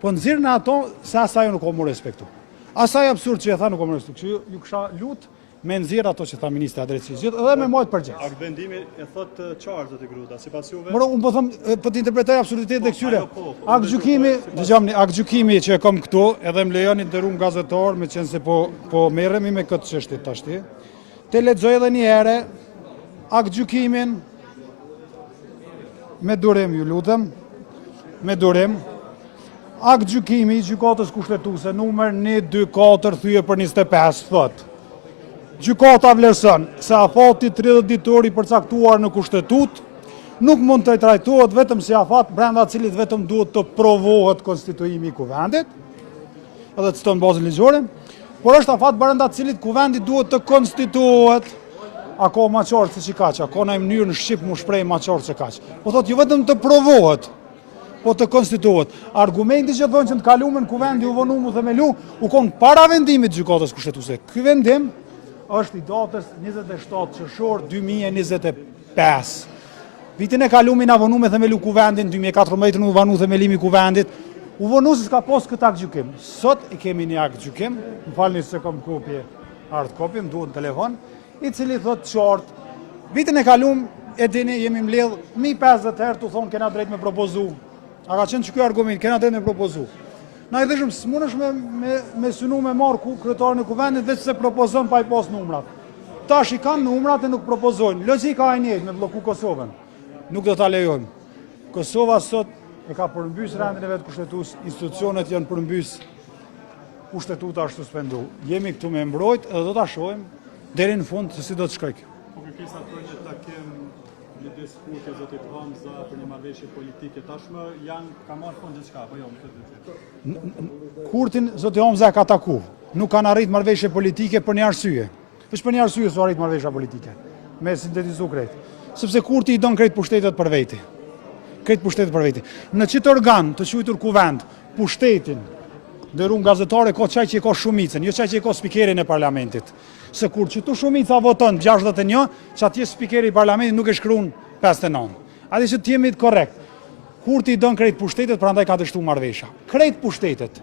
po nëzirën e ato se asaj nuk o mu respektu. Asaj absurd që e tha nuk o mu respektu, që ju kësha lutë me nëzirë ato që tha ministri e drejtësisë, edhe me mojtë përgjes. A vendimi e thot qarë zoti Gruda, sipas juve? Moro, unë po thëmë, po t'interpretoj absurditet dhe këtyre. Akt gjykimi që e kom këtu, edhe më lejoni të rumë gazetar, me qenë se po merremi me këtë çështje tashti, te lexoj edhe një herë akt gjykimin me durim, ju lutem, me durim. Akt gjykimi i gjykatës kushtetuese numër 124 thyje për 25 thotë. Gjykata vlerëson se afati 30 ditor i përcaktuar në kushtetut nuk mund të trajtohet vetëm si afat brenda cilit vetëm duhet të provohet konstituimi i kuvendit, edhe të ston bazën ligjore, por është afat brenda cilit kuvendi duhet të konstituohet, ako ma qartë se që kaq, ako në mënyrë në Shqip mu shprej ma qartë se kaq. Po thot, ju vetëm të provohet, po të konstituohet. Argumenti që thonë që në të kalumen kuvendi u vonu mu themelu, u konë para vendimit gjykatës kushtetuese. Ky vendim është i datës 27 qershor 2025. Vitin e kalumin a vonu me themelu kuvendin, 2014 u vonu themelimi kuvendit, u vonu se s'ka pos këtë akt gjykim. Sot i kemi një akt gjykim, më falni se kom kopje, hard copy, më duhet në telefon, i cili thot qartë, vitin e kalum, e dini, jemi mbledh, 50 herë të thonë kena drejt me propozu. A ka qenë që kjo argument, kena drejt me propozu. Na i dheshëm, së mund është me synu me marë kryetarën e kuvendit veç se propozon pa i pas numrat. Tash i kanë numrat e nuk propozojnë. Logika e njëjtë me bloku Kosovën. Nuk do ta lejojmë. Kosova sot e ka përmbys rendin e vetë kushtetues, institucionet janë përmbys, kushtetuta është suspendu. Jemi këtu me mbrojt edhe do ta shohim deri në fund se si do të shkoj kjo. Po kërkesa për një takim marrëveshjes kurti zotit Hamza për një marrëveshje politike tashmë ka marrë fund gjithçka, apo jo? Kurtin zoti Hamza ka taku. Nuk kanë arrit marrëveshje politike për një arsye. Për një arsye s'u arrit marrëveshja politike. Me sintetizu krejt. Sepse kurti I don krejt pushtetet për veti. Krejt pushtetet për veti. Në çit organ të quajtur kuvend, pushtetin ndërrum gazetare ka çaj që ka shumicën, jo çaj që ka spikerin e parlamentit. Se kur që tu shumica voton 61, që atje spikeri I parlamentit nuk e shkruan 59. Ati që t'jemi korrekt. Kurti I don krejt pushtetet, prandaj ka dështu marrëveshja. Krejt pushtetet.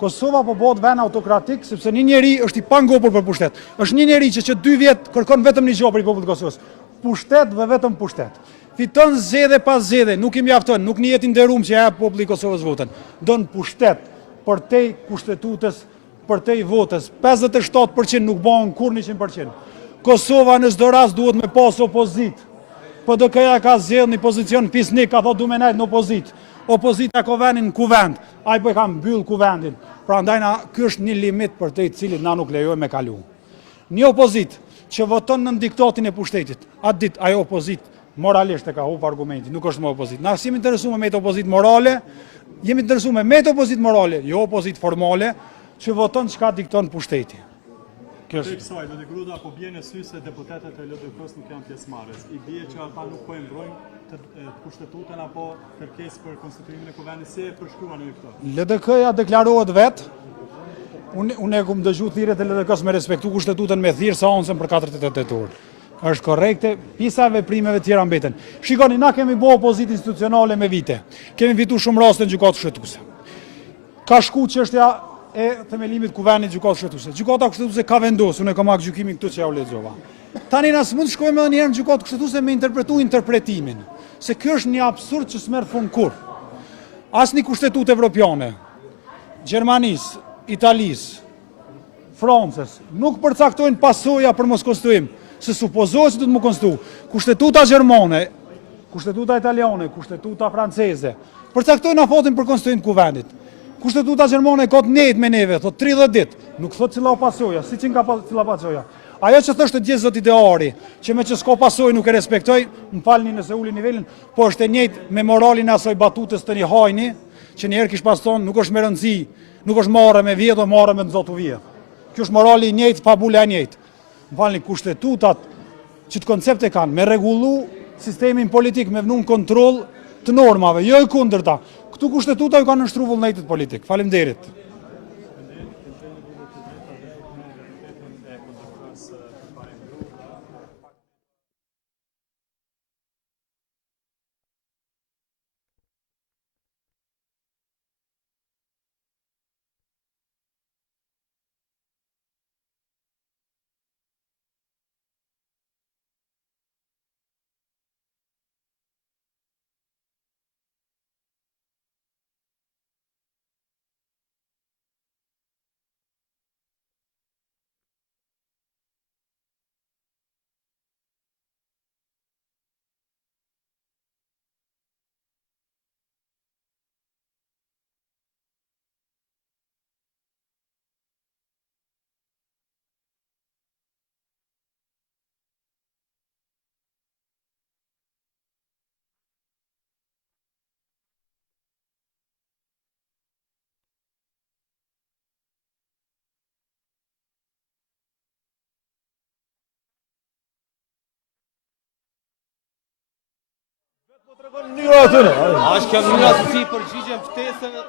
Kosova po bëhet vend autokratik, sepse një njeri është I pangopur për pushtet. Është një njeri që 2 vjet kërkon vetëm një gjë për I popullit të Kosovës. Pushtet dhe vetëm pushtet. Fiton zgjedhje pas zgjedhje, nuk I mjafton, nuk një jetë I nderuar që jap popullit të Kosovës votën. Don pushtet për te kushtetutës, për te votës. 57% nuk bëhen kur 100%. Kosova në çdo rast duhet me pas opozit. PDK-ja ka zgjedhur një pozicion pisnik, ka thotë du me nejt në opozit. Opozita ka vendin në kuvend, ai po e ka mbyll kuvendin. Prandaj ky është një limit për te I cilit na nuk lejojmë me kalu. Një opozit që voton në diktatin e pushtetit, atë ditë ajo opozit moralisht e ka hup argumenti, nuk është më opozit. Na jemi interesuar me opozit morale, jemi interesuar me opozit morale, jo opozit formale, që voton çka dikton pushteti. Kjo është kësaj, do të gruda po bie në sy se deputetët e LDK-s nuk janë pjesëmarrës. I bie që ata nuk po e mbrojnë të kushtetutën apo kërkesë për konstituimin e kuvendit, si e përshkruani ju këtë? LDK-ja deklarohet vet. Unë e kum dëgju thirrjet e LDK-s me respektu kushtetutën me thirr sa oncën për 48 tetor. Është korrekte, pisa e veprimeve tjera mbeten. Shikoni, na kemi bërë opozitë institucionale me vite. Kemi fitu shumë raste në gjykatë kushtetuese. Ka shku çështja e themelimit kuvendit gjykatës kushtetuese. Gjykata kushtetuese ka vendosur, unë kam gjykimin këtu që ja u lexova. Tani na s'mund të shkojmë edhe një herë në gjykatë kushtetuese me interpretimin, se ky është një absurd që s'merr fund kurr. Asnjë kushtetutë evropiane, Gjermanisë, Italisë, Francës nuk përcaktojnë pasoja për mos konstituim, se supozohet se do të më konstituu. Kushtetuta gjermane, kushtetuta italiane, kushtetuta franceze përcaktojnë afatin për konstituim të kuvendit. Kushtetuta gjermane ka të nejt me neve, thot 30 ditë, nuk thot cila pasoja, si që nga cila pasoja. Ajo që thështë të gjithë zoti Deari, që me që s'ka pasoj nuk e respektoj, më falni nëse uli nivelin, po është e njëjtë me moralin e asoj batutës të një hajni, që njerë kish pas tonë, nuk është me rëndësi, nuk është marrë me vjetë, o marrë me nëzotu vjetë. Kjo është morali i njëjtë, fabule e njëjtë. Më falni, kushtetutat që të koncepte kanë, me regullu sistemin politik, me vënun kontrol të normave, jo I kundërta. Këtu kushtetuta ju kanë nështru vullnetit politik. Faleminderit. Ashtë kjo mënyra se si përgjigjem ftesave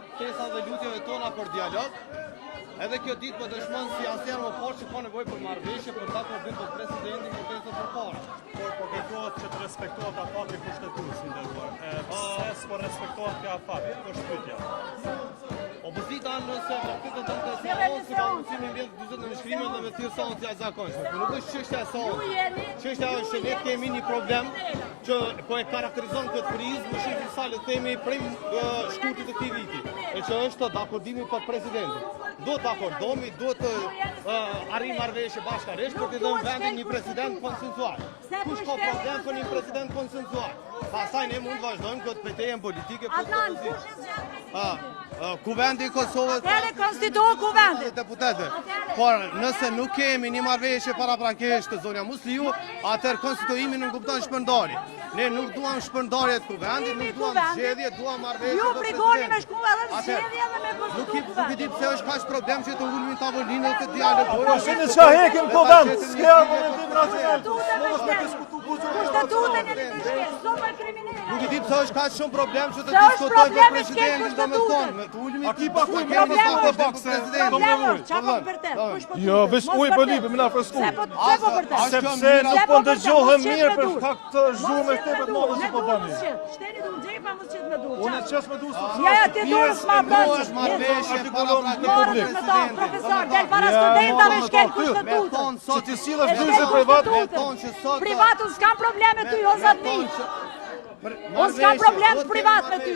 dhe lutjeve tona për dialog. Edhe kjo ditë po dëshmon si asnjëherë më parë që ka nevojë për marrëveshje për ta përbërë presidentin ftesën përpara. Por po kërkohet që të respektohet afati kushtetues nderuar. Po respektohet kjo afati, është pyetja. Opozita nëse vërtet do të seancë, ka mundësinë mbledh 40 nënshkrime dhe me thirr seancë jashtëzakonshme. Por nuk është çështja e seancës. Çështja është se ne kemi një problem që po e karakterizon këtë krizë më shumë se sa le të themi prim shkurtit të këtij viti, e që është dakordimi për presidentin. Do të akordomi, do të arrijmë marrëveshje bashkërisht për të dhënë vendin një president konsensual. Kush ka problem për një president konsensual? Pastaj ne mund vazhdojmë këtë petejën politike për Adnan, kush e zgjat? Kuvendi i Kosovës. Atëherë konstituo kuvendin. Deputete. Por nëse nuk kemi një marrëveshje paraprakisht të zonja Musliu, atëherë konstituimi nuk kupton shpërndarje. Ne nuk duam shpërndarje të kuvendit, nuk duam zgjedhje, duam marrëveshje. Ju frigoni me shku edhe në zgjedhje dhe me konstituo kuvendin. Nuk e di pse është kaq problem që të ulmi tavolinë të dialogojmë. Po shini çka hekim kuvend. S'ka vendim racional. Kushtetutën e të shkesh, s'o për kriminal. Nuk e di pse është kaq shumë problem që të diskutojmë për presidentin, domethënë, të ulmi. A ki pa kuj problem po bakse. Çfarë për te? Jo, veç uj po lipi më na fresku. Se po për te? Sepse nuk po ndëgjohem mirë për shkak të zhurmë këtej të mëdha që po bani. Shteni du xhepa mos qet me dur. Unë çes me dur. Ja ti dorës ma bën. Është marrëveshje Artikullon profesor, del para studentave shkel kushtetutën. Sot ti sillesh dyze privat, Privatun s'kam probleme ty, o zatni. Unë s'kam problem të privat me ty.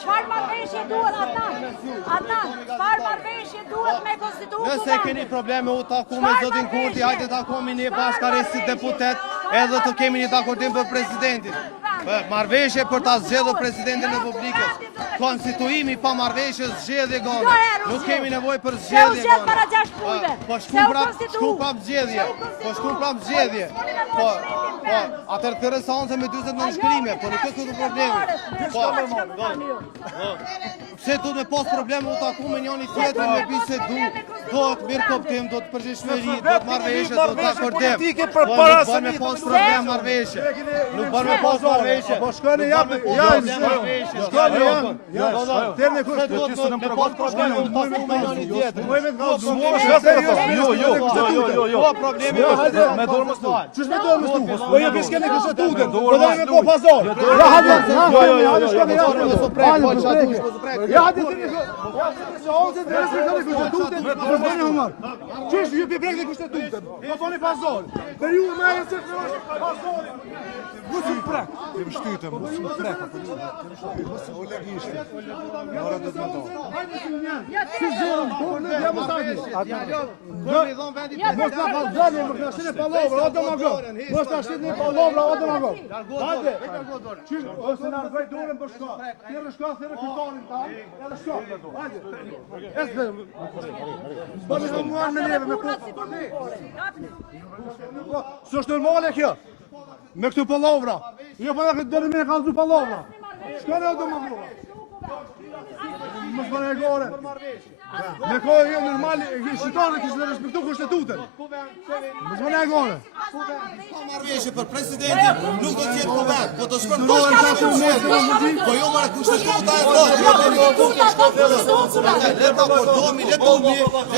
Çfarë marrëveshje duhet Adnan? Çfarë marrëveshje duhet me konstitutën? Nëse keni probleme u taku me zotin Kurti, hajde takohemi ne bashkë si deputet, edhe të kemi një takodim për presidentin. Marrëveshje për ta zgjedhur presidentin e Republikës. Konstituimi pa marrëveshje zgjedhje gone. Nuk kemi nevojë për zgjedhje gone. Para 6 muajve. Po shku prap zgjedhje. Po atëherë thërë seancë me 40 nënshkrime, po nuk ka këtu problemi. Pse duhet me pas probleme u taku me njëri tjetrin me bisedu, do të mirë kuptim, do të përgjithshmëri, do të marrëveshje, do të akordim. Për para se me pas problem marrëveshje. Nuk bën me pas marrëveshje. Po shkoni jam. Shkoni jam. Terni kush do të s'në provokat probleme u taku me njëri tjetrin. Jo. Po problemi me dorë mos tu. Ç'është me dorë mos tu? Po je biskeni konstitutën. Po do me po pazar. Ja hadi ti. Ja hadi ti. Ç'është ju prek në konstitutën? Po boni pazar. Për ju më e se pazar. Mos u prek. Ti më shtytëm, mos u prek. O legishti. Ora do të më do. Si zon, po ne jam mosadi. Mos na vallzoni, mos na shini pallovra, o domagog. Mos na shini pallovra, o domagog. Hajde. Ose na vëj dorën për shko. Thirrë shko, thirrë fitonin ta. Edhe shko. Hajde. Esë. Bëni hamuar me neve me punë. S'është normale kjo. Me këtu pallovra. Jo po na deri më ka dhënë pallovra. Shkoni o domagog. Mos bëni gore. Me kohë jo normale, shitoni që të respektoj kushtetutën. Mos bëni gore. Pa marrëveshje për presidentin, nuk do të jetë kuvend, po të shpërndohen po jo marrë kushtetuta e thotë. Le të akordohemi, le të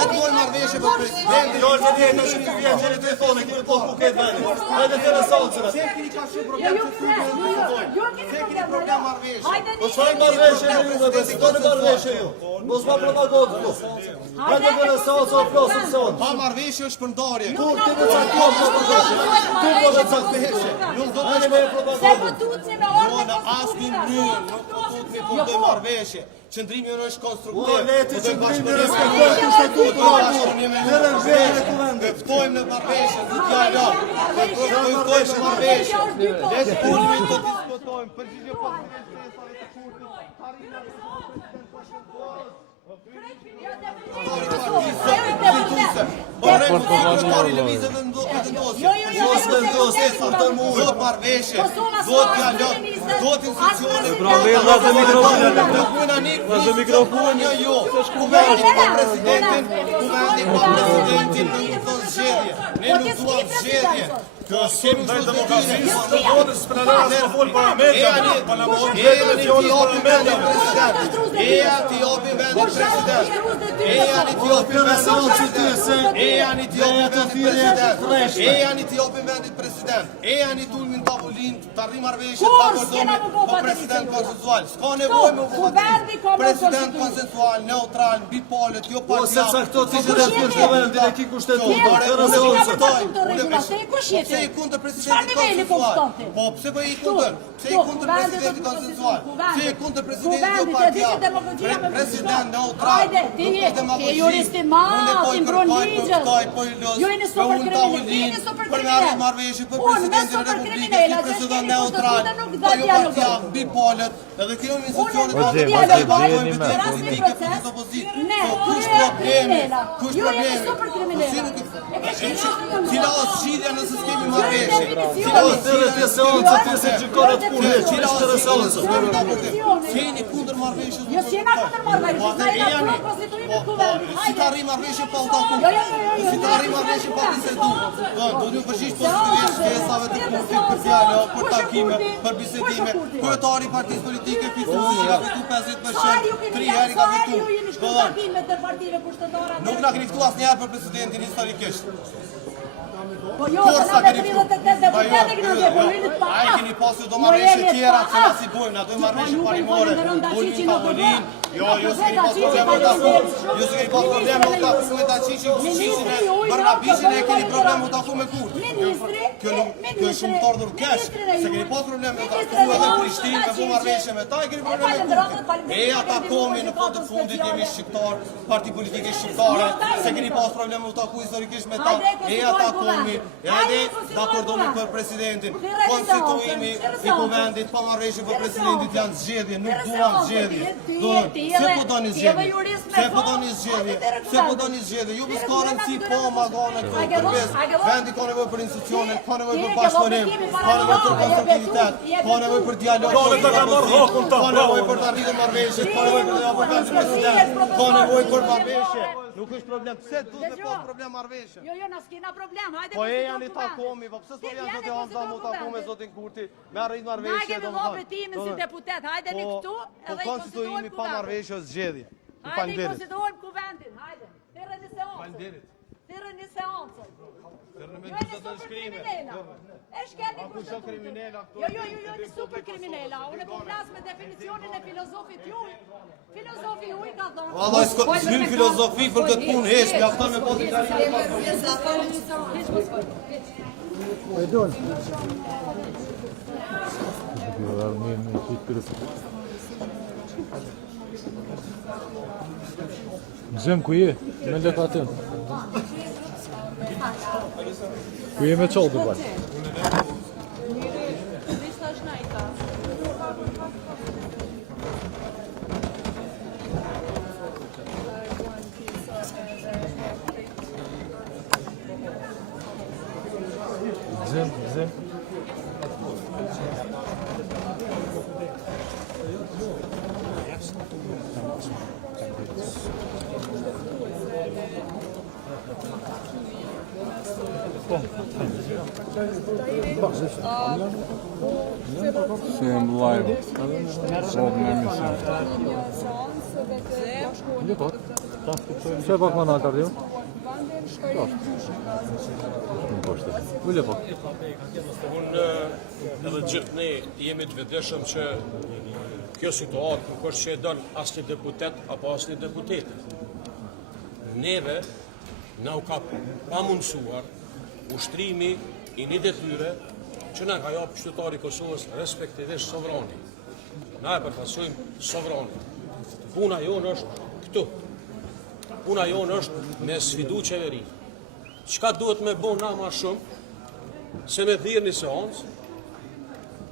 bëjmë marrëveshje për presidentin. Jo, ne jemi në vjen deri telefonin, kemi po ku këtë vani. Hajde të resolcëra. Se keni ka shumë problem marrëveshje. Po çfarë marrëveshje ju me besikon marrëveshje ju? Mos ma propagandë këtu. Hajde të resolcë o flosim son. Pa marrëveshje është shpërndarje. Kur ti do të caktosh tu do të caktosh. Nuk do të Se po tutsi me orë me në asnjë mënyrë, nuk do të bëjmë marrëveshje. Qëndrimi jonë është konstruktiv. Le ti qëndrimi respektojmë kushtetutën. Ne ftojmë në marrëveshje, në dialog. Ne ftojmë në marrëveshje. Le të ulmi të diskutojmë përgjigje po Zot marrëveshje, zot dialog, zot institucione. Vazhdo mikrofon. Jo. Kuvendi pa presidentin, nuk do zgjedhje. Ne nuk duam zgjedhje. Kjo kemi ndaj demokracisë, të votës plenar në fol parlamenti, ti jopi vendin president. Eja ti jopi vendin president. Eja ti jopi vendin president. Eja ni tulmin tavolinë, të arrim marrëveshje të akordomi për president konsensual. S'ka nevojë me president konsensual, neutral, bipolet, jo partial. Ose cakto ti që të vendin e ki kushtetutë. Pse i kundër presidentit konsensual? Po pse po i kundër? Pse i kundër presidentit konsensual? Pse i kundër presidentit jo partial? President neutral. Ti juristi ma, ti mbron ligjët. Ju jeni super kriminë, për me arrit marrëveshje për presidentin e Republikës, si president neutral, pa ju partia bipolët, edhe kjo institucionet ka të bajojnë me të politike për të opozitë. Kush problemi? Cila është zgjidhja nëse s'kemi marrëveshje? Cila është zgjidhja seancë të se gjykatat punë? Cila është seancë? Jeni kundër marrëveshjes? Jo, jena kundër marrëveshjes, Si të arri marrëveshje pa u taku? Si të arri marrëveshje pa bisedu? Do një përgjish pozitivisht kërkesave të kurtit për dialog, për takime, për bisedime. Kryetari i partisë politike fituesi ka fitu 50%, 3 herë ka fitu. Nuk na keni fituar asnjëherë për presidentin historikisht. Po jo, na me 38 deputete kemi vjetë, ai keni pasur do marrëveshje tjera, që si bojmë, na do marrëveshje parimore, ulmi tavolin, jo s'keni pasur probleme të taku, jo s'keni pasur probleme të taku me Taçiçin, Barnabishin e keni probleme të taku me Kurti. Kjo është shumë tordhur kesh, se keni pasur probleme të taku edhe Prishtinë, me bu marrëveshje me ta, e keni probleme me Kurti. E atakomi në fund të fundit jemi shqiptar, parti politike shqiptare, se keni pasur probleme të taku historikisht me ta, e atakomi. Hajde, dakordoni për presidentin. Konstituimi i kuvendit pa marrëveshje për presidentit janë zgjedhje, nuk duan zgjedhje. Se po doni zgjedhje? Se po doni zgjedhje? Se po doni zgjedhje? Ju biskaren si po magane këtu përves. Vendi ka nevojë për institucione, ka nevojë për bashkëpunim, ka nevojë për konstruktivitet, ka nevojë për dialog. Ka nevojë për të arritur marrëveshje, ka nevojë për të apo vendi president, ka nevojë për marrëveshje. Nuk është problem. Pse duhet me pas problem marrëveshje? Jo, na s'kena problem. Hajde. Po e janë i takomi, po pse s'po janë zoti Hamza mu taku me zotin Kurti, me arrit marrëveshje domethënë. Na kemi vetimin si deputet. Hajdeni këtu edhe konstituimi pa marrëveshje është zgjedhje. Hajde konstituojmë kuvendin. Hajde. Terreni seancën. Faleminderit. Terreni seancën. Terreni me të të shkrimet. E shkeni kushto kriminala këtu. Jo, një super kriminala. Unë po flas me definicionin e filozofit juaj. Filozofi juaj ka thënë. Vallai s'ka filozofi për këtë punë hesh, mjafton me politikarinë. Gzim, ku je? Me lek atin. Ku je me qolë të bërë? Gzim. Всем лайв. Все pak më nalë të ardhjo? Ule pak. Unë edhe gjithë ne jemi të vedeshëm që kjo situatë nuk është që e donë asnjë deputet apo asnjë deputete. Neve na u ka pamundsuar ushtrimi i një detyre që na ka japë qytetari i Kosovës, respektivisht sovrani. Na e përfaqësojmë sovrani. Puna jonë është këtu. Puna jonë është me sfidu qeverinë. Çka duhet me bo na ma shumë se me thirrë një seancë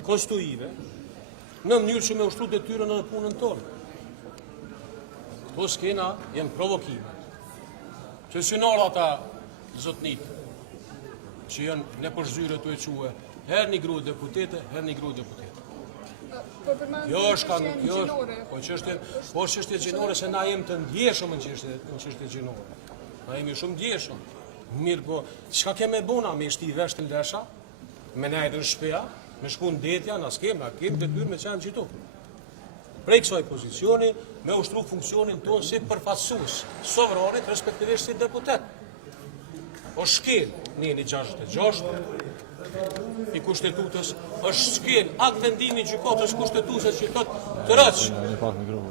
konstituive në mënyrë që me ushtru detyrën në punën tonë. Këto skena jenë provokime. Që synor ata zotnit që janë në përzyre të e quë herë një grua deputete, herë një grua deputete. Jo është çështje gjinore se na jemi të ndjeshëm në çështje gjinore. Na jemi shumë ndjeshëm. Mirë po, çka keme bona me shti vesh të ndesha, me nejtë në shpeja, me shku në detja, na s'kem detyrë me qenë qitu. Prej kësaj pozicioni, me ushtru funksionin tonë si përfaqësues sovranit, respektivisht si deputet. O shkel, një 66 i kushtetutës, është shkel akt vendimi gjykatës kushtetuse që të rëç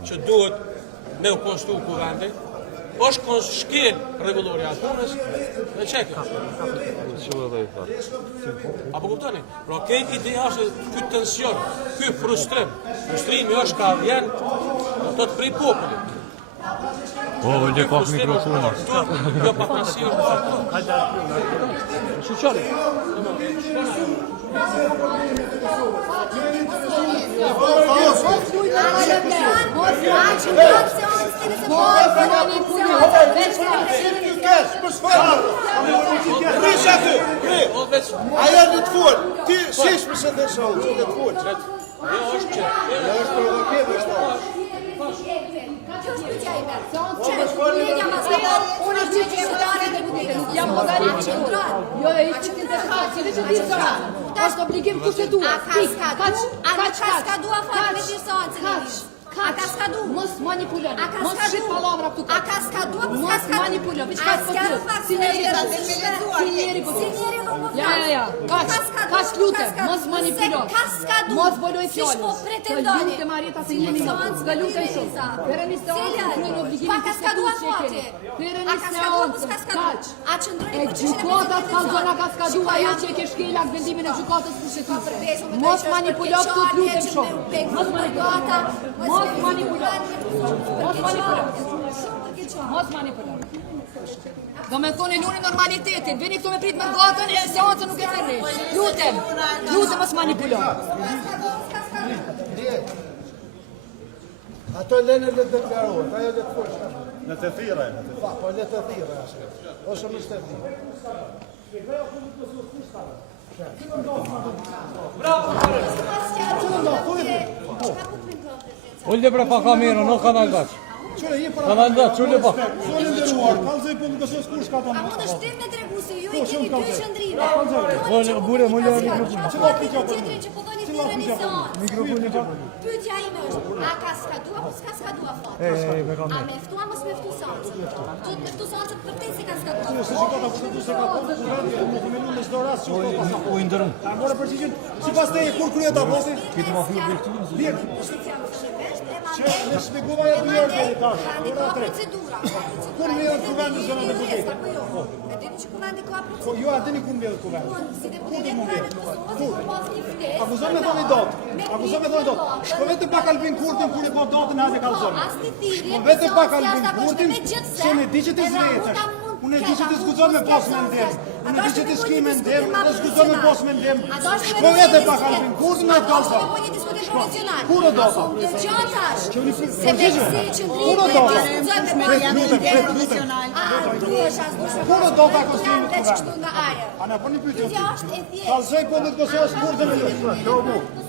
që duhet me u konstituu kuvendit, është shkel rregullorja e punës dhe çeke. Apo kuptoni? Pra këtë ideja është ky tension, ky frustrim. Frustrimi është ka vjen do të prej popullit. Po, le pak mikrofonin. Jo pa presion. Sociale. Aja në të folë, ti shesh më se dhe shohë, që në të folë. Është obligim kushtetuar. A ka skadu? Mos manipulon. Mos shit palavra këtu. A ka skadu? Mos manipulon. Çka po thua? Si njeri po. Ja. Kaç lutem. Mos manipulon. Mos boloj fjalë. Po pretendoni. Lutem Marita se jemi në lutem shumë. Perëni se on obligim. Pa ka skadu atë. Perëni se on. Kaç. A çndroi po çështë. Gjykata kallzona ka skadu ajo që e ke shkelak vendimin e gjykatës kushtetuese. Mos manipulon këtu lutem shumë. Mos manipulon. Mos manipulon. Do me thonë e luni normalitetin. Vini këtu me prit me gatën e seancën nuk e thërri. Lutem mos manipulon. Ato lene le të deklarohet, ajo le të folë. Në të thira e. Po le të thira, ose më së të thira. Ullë pra pa kamerën, nuk ka nalgaç. Ka nalgaç, ullë pa. Kalzoj po nuk është kush ka A mund është tim me tregu se ju i keni dy qëndrime. Bure, më lërë Tjetërin që po dhoni thire një seancë. Pyetja ime është, a ka skadua apo s'ka skadua fat? A meftua mos meftu seancën? Do të meftu seancën për te si ka skadua. Se gjykata kushtetuese ka punë, nuk më në çdo rast që u ndërm. Ta morë përgjigjen sipas te kur kryet aposi. Këtë më filloi Vjen. Ne shpjegova ja dy orë deri tash. Procedura. Kur më janë kuvendi zonë të butë. E dini që kuvendi ka procedura. Po ju a dini kur mbledh kuvendi? Si deputet kuvendi pas një ftesë. Akuzon me thoni dot. Shko vetë pa Albin Kurtin kur i po dotën hajde kallzon. Asni thirrje. Vetë pa Albin Kurtin, se ne di që të zvetësh. Unë e di që të zgudzon me bos me ndem. Unë e di që të shkrim me ndem, dhe zgudzon me bos me ndem. Shko vetë pa Albin Kurtin me kallzon. Kur do ta? Dëgjatash. Se vetë si qendrimi Kur do ta? Kur do ta kostimi të kuvendi? Ana po një pyetje. Kallzoj kundër Kosovës kurrë me ju.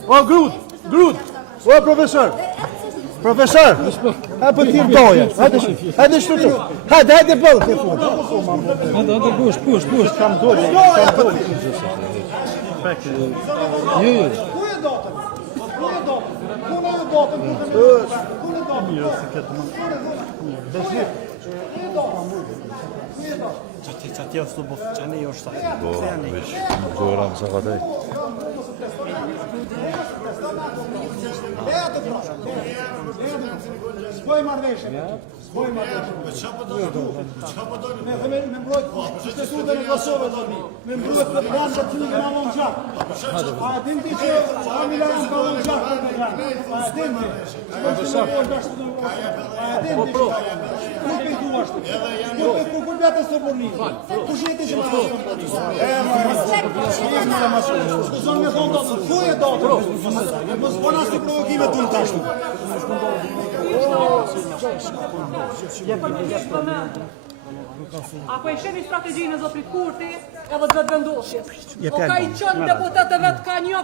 O, Grut! O, profesor! Hajde tim doja. Hajde shtutu. Hajde bëllë të fund. Hajde push. Kam dole. Ku e dotën? Çati është po çani është. Po, veç zoram sa ka tej. Zboj marrëveshje. Çfarë do? Me mbrojt kushtetuesën e Kosovës do vi. Me mbrojt programin që ne kemi avon gjak. A din ti që familja janë ka avon gjak për të kanë. A din ti? Nuk e duash. Kur vetë së porni. Ku jete që mos. Skuzon me thonë dotën. Ku e dotën? Mos bona së provokime tu tash. Apo e sheni strategjinë e zotrit Kurti edhe të vetë vendosjes. O ka i qënë deputet e vetë ka një,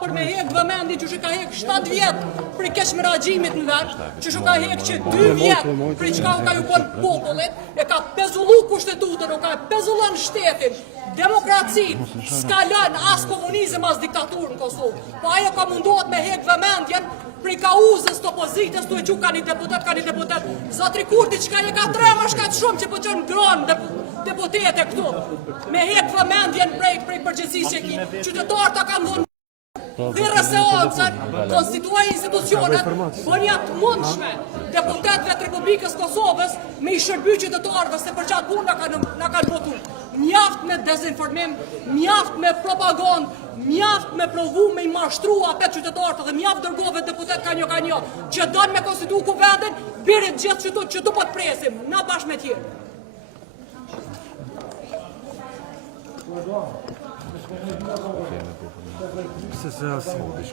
për me hek vëmendi që ka hek 7 vjetë për i kesh menaxhimit në vend, që ka hek që 2 vjetë për i qka ka ju bon popullit, e ka pezullu kushtetutën, o ka pezullon shtetin, demokracin, s'ka lën as komunizëm as diktaturë në Kosovë. Po ajo ka mundohet me hek vëmendjen për i kauzës të opozitës të e që ka një deputet. Zotri Kurti që ka një ka 3 më shkat shumë që po qënë gronë deputete këtu. Me hek vëmendjen prej përgjithësisë që ki. Qytetarë ta kanë dhënë thirrë seancën, konstituoi institucionet, bëni atë mundshme deputetëve të Republikës Kosovës me i shërby qytetarëve se për çfarë punë na kanë votuar. Mjaft me dezinformim, mjaft me propagandë, mjaft me provu me i mashtrua apet qytetarët dhe mjaft dërgove deputet ka një që donë me konstitu kuvendin, birit gjithë që tu po të presim, na bashkë me tjerë. Se